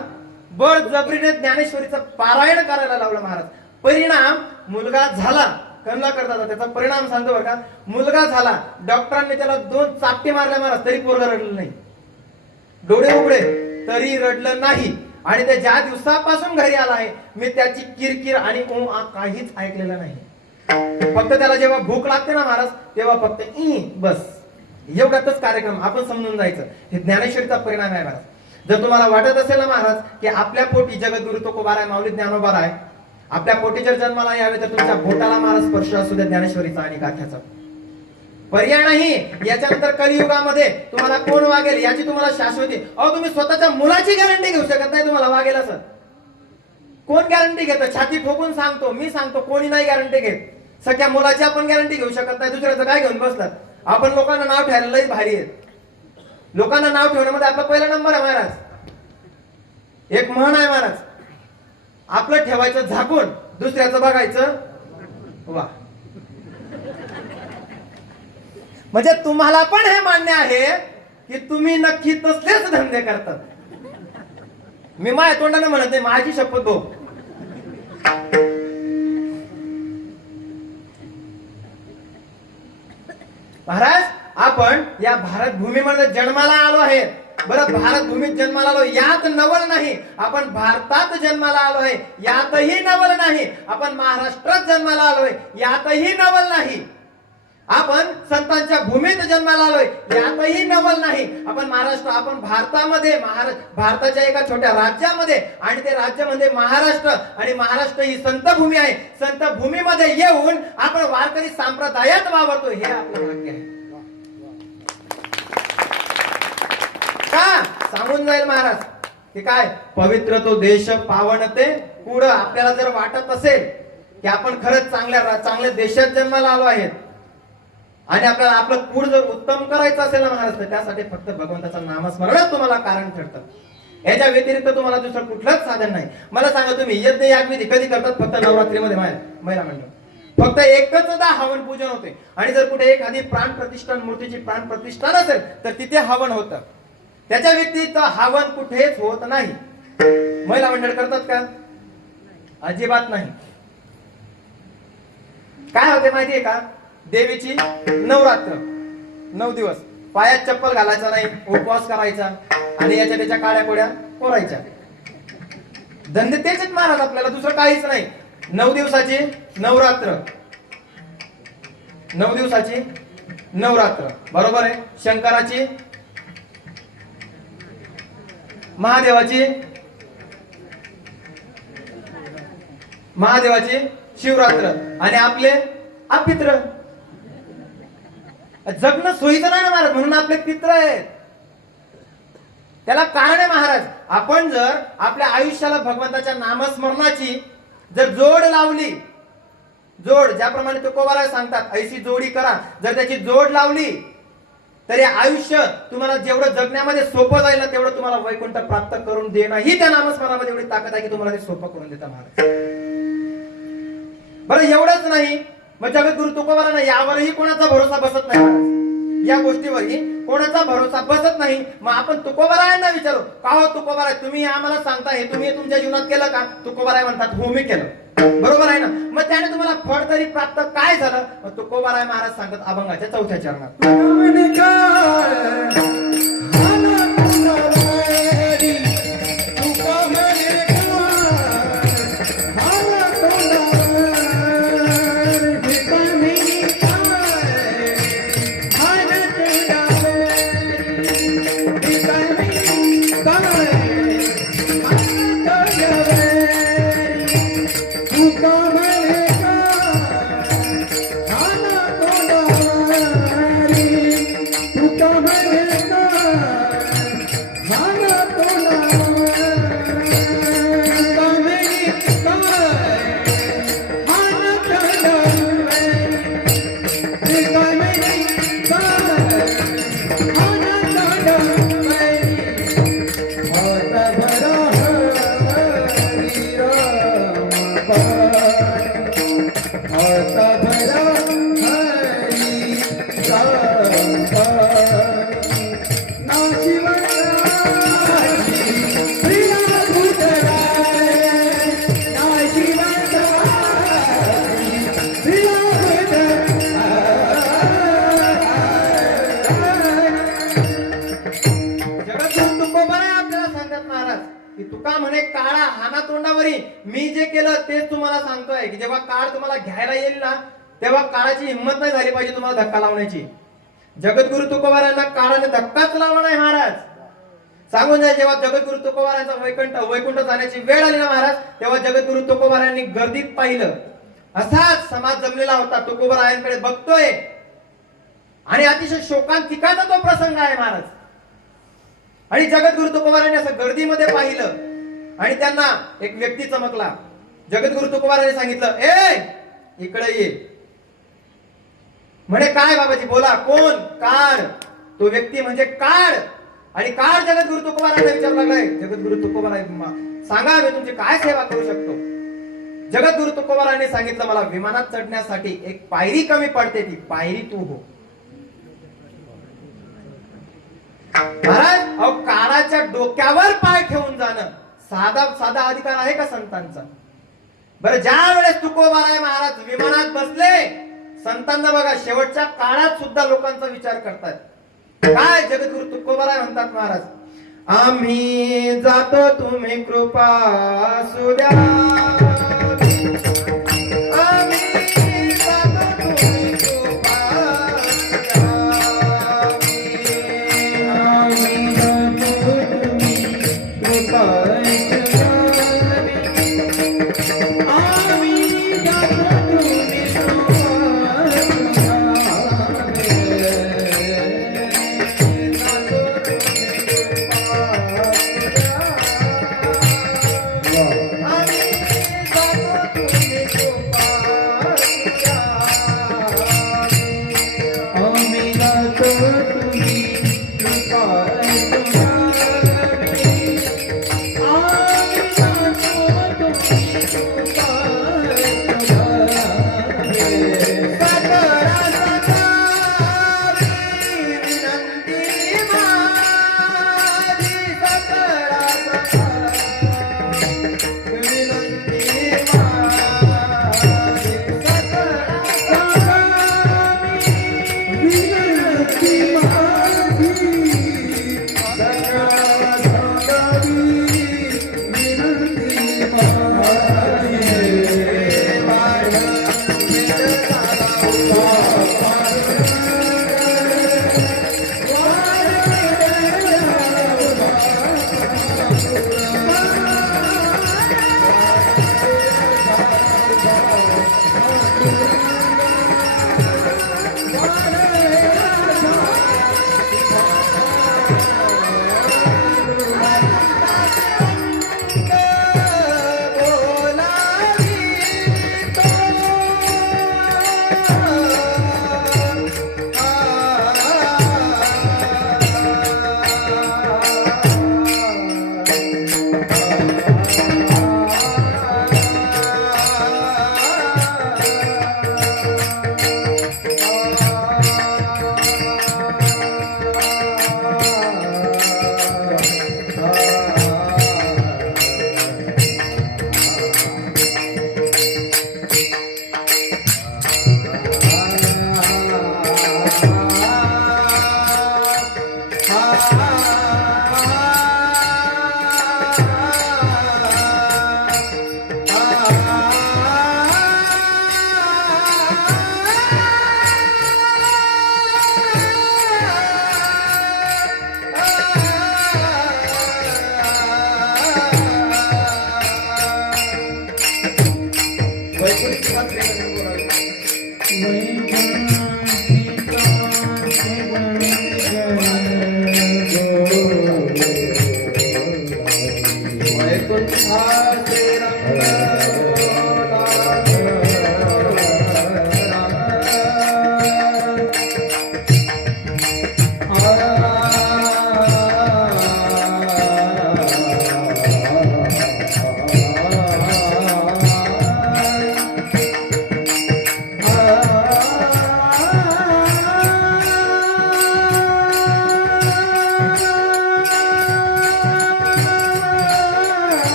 बळजबरीने ज्ञानेश्वरीचं पारायण करायला लावलं महाराज. परिणाम मुलगा झाला, कमला करता त्याचा परिणाम सांगतो बरं का, मुलगा झाला. डॉक्टरांनी त्याला 2 चापटी मारल्या महाराज, तरी पोरगा रडलं नाही, डोळे उघडे तरी रडलं नाही. आणि ते ज्या दिवसापासून घरी आला आहे मी त्याची किरकिर आणि काहीच ऐकलेलं नाही. फक्त त्याला जेव्हा भूक लागते ना महाराज, तेव्हा फक्त बस एवढाच कार्यक्रम आपण समजून जायचं. हे ज्ञानेश्वरीचा परिणाम आहे महाराज. जर तुम्हाला वाटत असेल ना महाराज की आपल्या पोटी जगद्गुरु तुकोबारा आहे, माऊली ज्ञानोबा आहे, आपल्या पोटी जर जन्माला यावे तर तुमच्या बोटाला महाराज स्पर्श असू द्या ज्ञानेश्वरीचा आणि गाथ्याचा. पर्याय नाही. याच्यानंतर कलियुगामध्ये तुम्हाला कोण वागेल याची तुम्हाला शाश्वती. अहो तुम्ही स्वतःच्या मुलाची गॅरंटी घेऊ शकत नाही तुम्हाला वागेल असं. कोण गॅरंटी घेतं? छाती ठोकून सांगतो, मी सांगतो, कोणी नाही गॅरंटी घेत. सगळ्या मुलाची आपण गॅरंटी घेऊ शकत नाही. दुसऱ्याचं काय घेऊन बसलात आपण. लोकांना नाव ठेवायला लई भारी आहेत. लोकांना नाव ठेवण्यामध्ये आपला पहिला नंबर आहे महाराज. एक म्हण आहे महाराज, आपलं ठेवायचं झाकून, दुसऱ्याचं बघायचं वा. म्हणजे तुम्हाला पण हे मान्य आहे की तुम्ही नक्की तसलेच धंदे करतात. मी माझ्या तोंडाने म्हणत नाही, माझी शपथ हो. महाराज आपण या भारत भूमीमध्ये जन्माला आलो आहे. बरं, भारत भूमीत जन्माला आलो यात नवल नाही. आपण भारतात जन्माला आलो आहे यातही नवल नाही. आपण महाराष्ट्रात जन्माला आलोय यातही नवल नाही. आपण संतांच्या भूमीत जन्माला आलोय यातही नवल नाही. आपण महाराष्ट्र, आपण भारतामध्ये, भारताच्या एका छोट्या राज्यामध्ये, आणि ते राज्य म्हणजे महाराष्ट्र, आणि महाराष्ट्र ही संत भूमी आहे. संत भूमीमध्ये येऊन आपण वारकरी संप्रदायात वावरतो, हे आपलं भाग्य आहे. का सांगून जाईल महाराज की काय पवित्र तो देश पावनते. पुढं आपल्याला जर वाटत असेल की आपण खरंच चांगल्या देशात जन्माला आलो आहेत, आणि आपल्याला आपलं कूड जर उत्तम करायचं असेल ना महाराज, तर त्यासाठी फक्त भगवंताचं नामस्मरणच तुम्हाला कारण ठरतं. याच्या व्यतिरिक्त तुम्हाला दुसरं कुठलंच साधन नाही. मला सांगा तुम्ही यज्ञ यागविधी कधी करतात? फक्त नवरात्रीमध्ये महिला मंडळ फक्त एकचदा हवन पूजन होते. आणि जर कुठे एखादी प्राण प्रतिष्ठान मूर्तीची प्राण प्रतिष्ठान असेल तर तिथे हवन होतं. त्याच्या व्यतिरिक्त हवन कुठेच होत नाही. महिला मंडळ करतात का? अजिबात नाही. काय होते माहितीये का? देवीची नवरात्र 9 दिवस पायात चप्पल घालायचा नाही, उपवास करायचा आणि याच्या त्याच्या काळ्या कोड्या कोरायच्या. धंदे तेच महाराज, आपल्याला दुसरं काहीच नाही. 9 दिवसाची नवरात्र, 9 दिवसाची नवरात्र, बरोबर आहे. शंकराची, महादेवाची शिवरात्र आणि आपले अपित्र. जगणं सोयीचं नाही ना महाराज, म्हणून आपले पित्र आहेत. त्याला कारण आहे महाराज, आपण जर आपल्या आयुष्याला भगवंताच्या नामस्मरणाची जर जोड लावली, जोड ज्याप्रमाणे तुकोबाराय सांगतात ऐशी जोडी करा, जर त्याची जोड लावली तर हे आयुष्य तुम्हाला जेवढं जगण्यामध्ये सोपं जाईल ना, तेवढं तुम्हाला वैकुंठ प्राप्त करून देणं ही त्या नामस्मरणामध्ये एवढी ताकद आहे की तुम्हाला ते सोपं करून देतं महाराज. बरं एवढंच नाही, मग जगद्गुरु तुकोबारांना यावरही कोणाचा भरोसा बसत नाही महाराज. या गोष्टीवरही कोणाचा भरोसा बसत नाही. मग आपण तुकोबारायांना विचारू, का हो तुकोबाराय तुम्ही आम्हाला सांगता हे तुम्ही तुमच्या जीवनात केलं का? तुकोबाराय म्हणतात हो मी केलं. बरोबर आहे ना? मग त्याने तुम्हाला फळ तरी प्राप्त काय झालं? मग तुकोबाराय महाराज सांगतात अभंगाच्या 4थ्या चरणात, मी जे केलं तेच तुम्हाला सांगतोय की जेव्हा काळ तुम्हाला घ्यायला येईल ना, तेव्हा काळाची हिंमत नाही झाली पाहिजे तुम्हाला धक्का लावण्याची. जगद्गुरु तुकोबारायांना काळाने धक्काच लावला नाही महाराज. सांगून जाय, जेव्हा जगद्गुरु तुकोबारायांचा वैकुंठ जाण्याची वेळ आली ना महाराज, तेव्हा जगद्गुरु तुकोबारायांनी गर्दीत पाहिलं. असाच समाज जमलेला होता, तुकोबारायांकडे बघतोय आणि अतिशय शोकांतिकाचा तो प्रसंग आहे महाराज. आणि जगद्गुरु तुकोबारायांनी असं गर्दीमध्ये पाहिलं आणि त्यांना एक व्यक्ती चमकला. जगद्गुरु तुकोबारायांनी सांगितलं, ए इकडे ये. म्हणे काय बाबाजी बोला, कोण? काळ. तो व्यक्ती म्हणजे काळ. आणि काळ जगद्गुरु तुकोबारायांना विचारू लागलाय, जगद्गुरु तुकोबाराय सांगा मी तुमची काय सेवा करू शकतो? जगद्गुरु तुकोबारायांनी सांगितलं, मला विमानात चढण्यासाठी एक पायरी कमी पडते, ती पायरी तू हो. महाराज अहो, काळाच्या डोक्यावर पाय ठेवून जाणं साधा अधिकार आहे का संतांचा? बरं, ज्या वेळेस तुकोबाराय महाराज विमानात बसले, संतांना बघा शेवटच्या काळात सुद्धा लोकांचा विचार करतात. काय जगद्गुरु तुकोबाराय म्हणतात महाराज, आम्ही जातो तुम्ही कृपा असू द्या, आम्ही जातो तुम्ही कृपा असू द्या, आम्ही जातो तुम्ही कृपा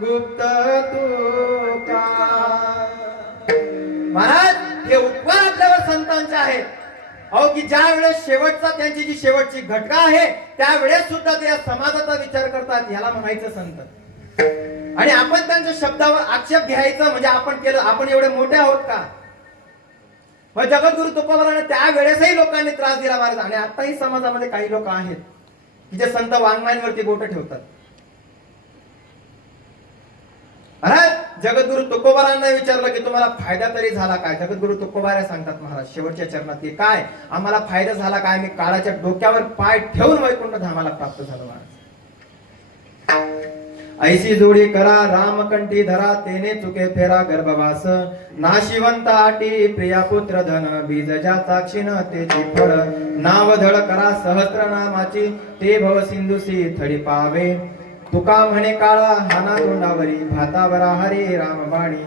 गुप्त तुका. महाराज हे उपकार आपल्यावर संतांचे आहेत. अहो की ज्या वेळेस शेवटचा त्यांची जी शेवटची घटका आहे त्यावेळेस सुद्धा ते या समाजाचा विचार करतात, याला म्हणायचं संत. आणि आपण त्यांच्या शब्दावर आक्षेप घ्यायचा म्हणजे आपण केलं, आपण एवढे मोठे आहोत का? मग जगद्गुरु तुकोबाराने त्यावेळेसही लोकांनी त्रास दिला महाराज. आणि आताही समाजामध्ये काही लोक आहेत की जे संत वाङ्मयांवरती बोट ठेवतात. महाराज जगद्गुरु तुकोबारांना विचारलं की तुम्हाला फायदा तरी झाला काय? जगद्गुरु तुकोबारा सांगतात महाराज शेवटच्या चरणात की काय आम्हाला फायदा झाला काय? मी काळाच्या डोक्यावर पाय ठेवून वैकुंठ धामाला प्राप्त झालो महाराज. ऐशी जोडी करा रामकंठी धरा तेने चुके फेरा गर्भवास नाशिवंत आटी प्रिया पुत्र धन बीज ज्याचा क्षीण तेची फळ नाव धड करा सहस्त्र नामाची ते भव सिंधुसी थडी पावे तुका म्हणे काळा हाना तोंडावरी भातावरा हरे रामबाणी.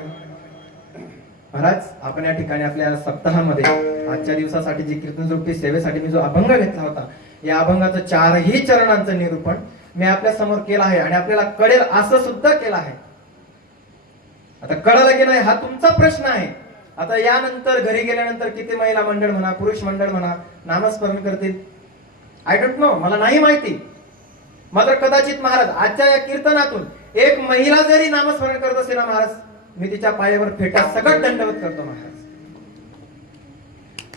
महाराज आपण या ठिकाणी आपल्या सप्ताहामध्ये आजच्या दिवसासाठी जी कीर्तनरूपी सेवेसाठी मी जो अभंग घेतला होता या अभंगाचं 4ही चरणांचं निरूपण मी आपल्या समोर केलं आहे आणि आपल्याला कळेल असं सुद्धा केलं आहे. आता कळलं की नाही हा तुमचा प्रश्न आहे. आता यानंतर घरी गेल्यानंतर किती महिला मंडळ म्हणा पुरुष मंडळ म्हणा नामस्मरण करतील आय डोंट नो, मला नाही माहिती. मात्र कदाचित महाराज आजच्या या कीर्तनातून एक महिला जरी नामस्मरण करत असेल ना महाराज मी तिच्या पायावर फेटा सगळं दंडवत करतो महाराज.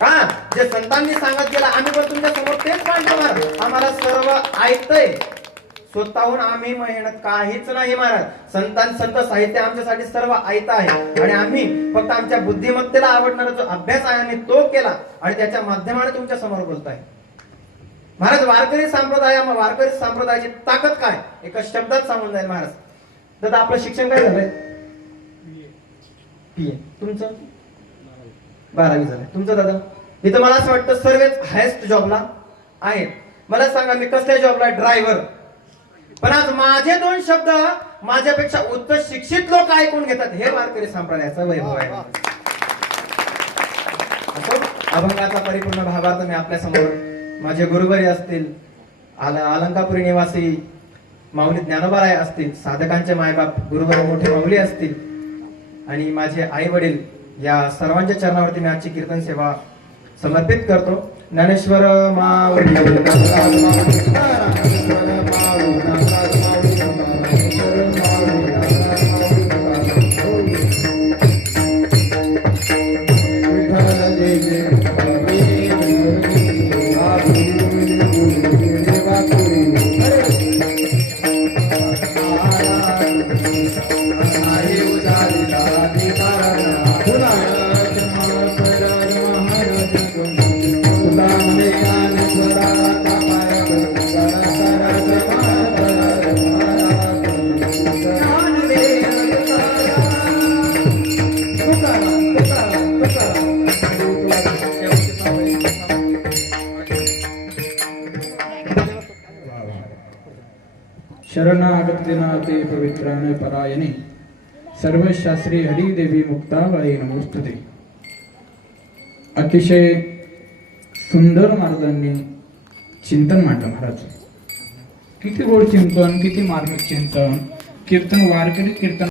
का जे संतांनी सांगत गेला आम्ही पण तुमच्या समोर तेच मांडतो महाराज. आम्हाला सर्व ऐकतंय स्वतःहून आम्ही मेहनत काहीच नाही महाराज. संत साहित्य आमच्यासाठी सर्व ऐकत आहे आणि आम्ही फक्त आमच्या बुद्धिमत्तेला आवडणारा जो अभ्यास आहे आम्ही तो केला आणि त्याच्या माध्यमाने तुमच्या समोर बोलताय महाराज. वारकरी संप्रदायाची ताकद काय एका शब्दात सांगून जाईल महाराज. दादा आपलं शिक्षण काय झालंय? PA. तुमचं 12वी झालंय. तुमचं दादा? इथं मला असं वाटतं सर्वच हायेस्ट जॉबला आहेत. मला सांगा मी कसल्या जॉबला? ड्रायव्हर. पण आज माझे 2 शब्द माझ्यापेक्षा उच्च शिक्षित लोक ऐकून घेतात. हे वारकरी संप्रदायाचं वैभव आहे. अभंगाचा परिपूर्ण भावार्थ मी आपल्या समोर माझे गुरुवरी असतील अलंकापुरी निवासी माऊली ज्ञानोबाराय असतील साधकांचे मायबाप गुरुवर मोठे माऊली असतील आणि माझे आई वडील या सर्वांच्या चरणावरती मी आजची कीर्तन सेवा समर्पित करतो. ज्ञानेश्वर माऊली शरणागतीनाथे पवित्राने परायणे सर्वशास्त्री हरिदेवी मुक्ताबाई नमोस्तुते. अतिशय सुंदर महाराजांनी चिंतन मांडलं महाराज. किती गोड चिंतन, किती मार्मिक चिंतन. कीर्तन वारकरी कीर्तन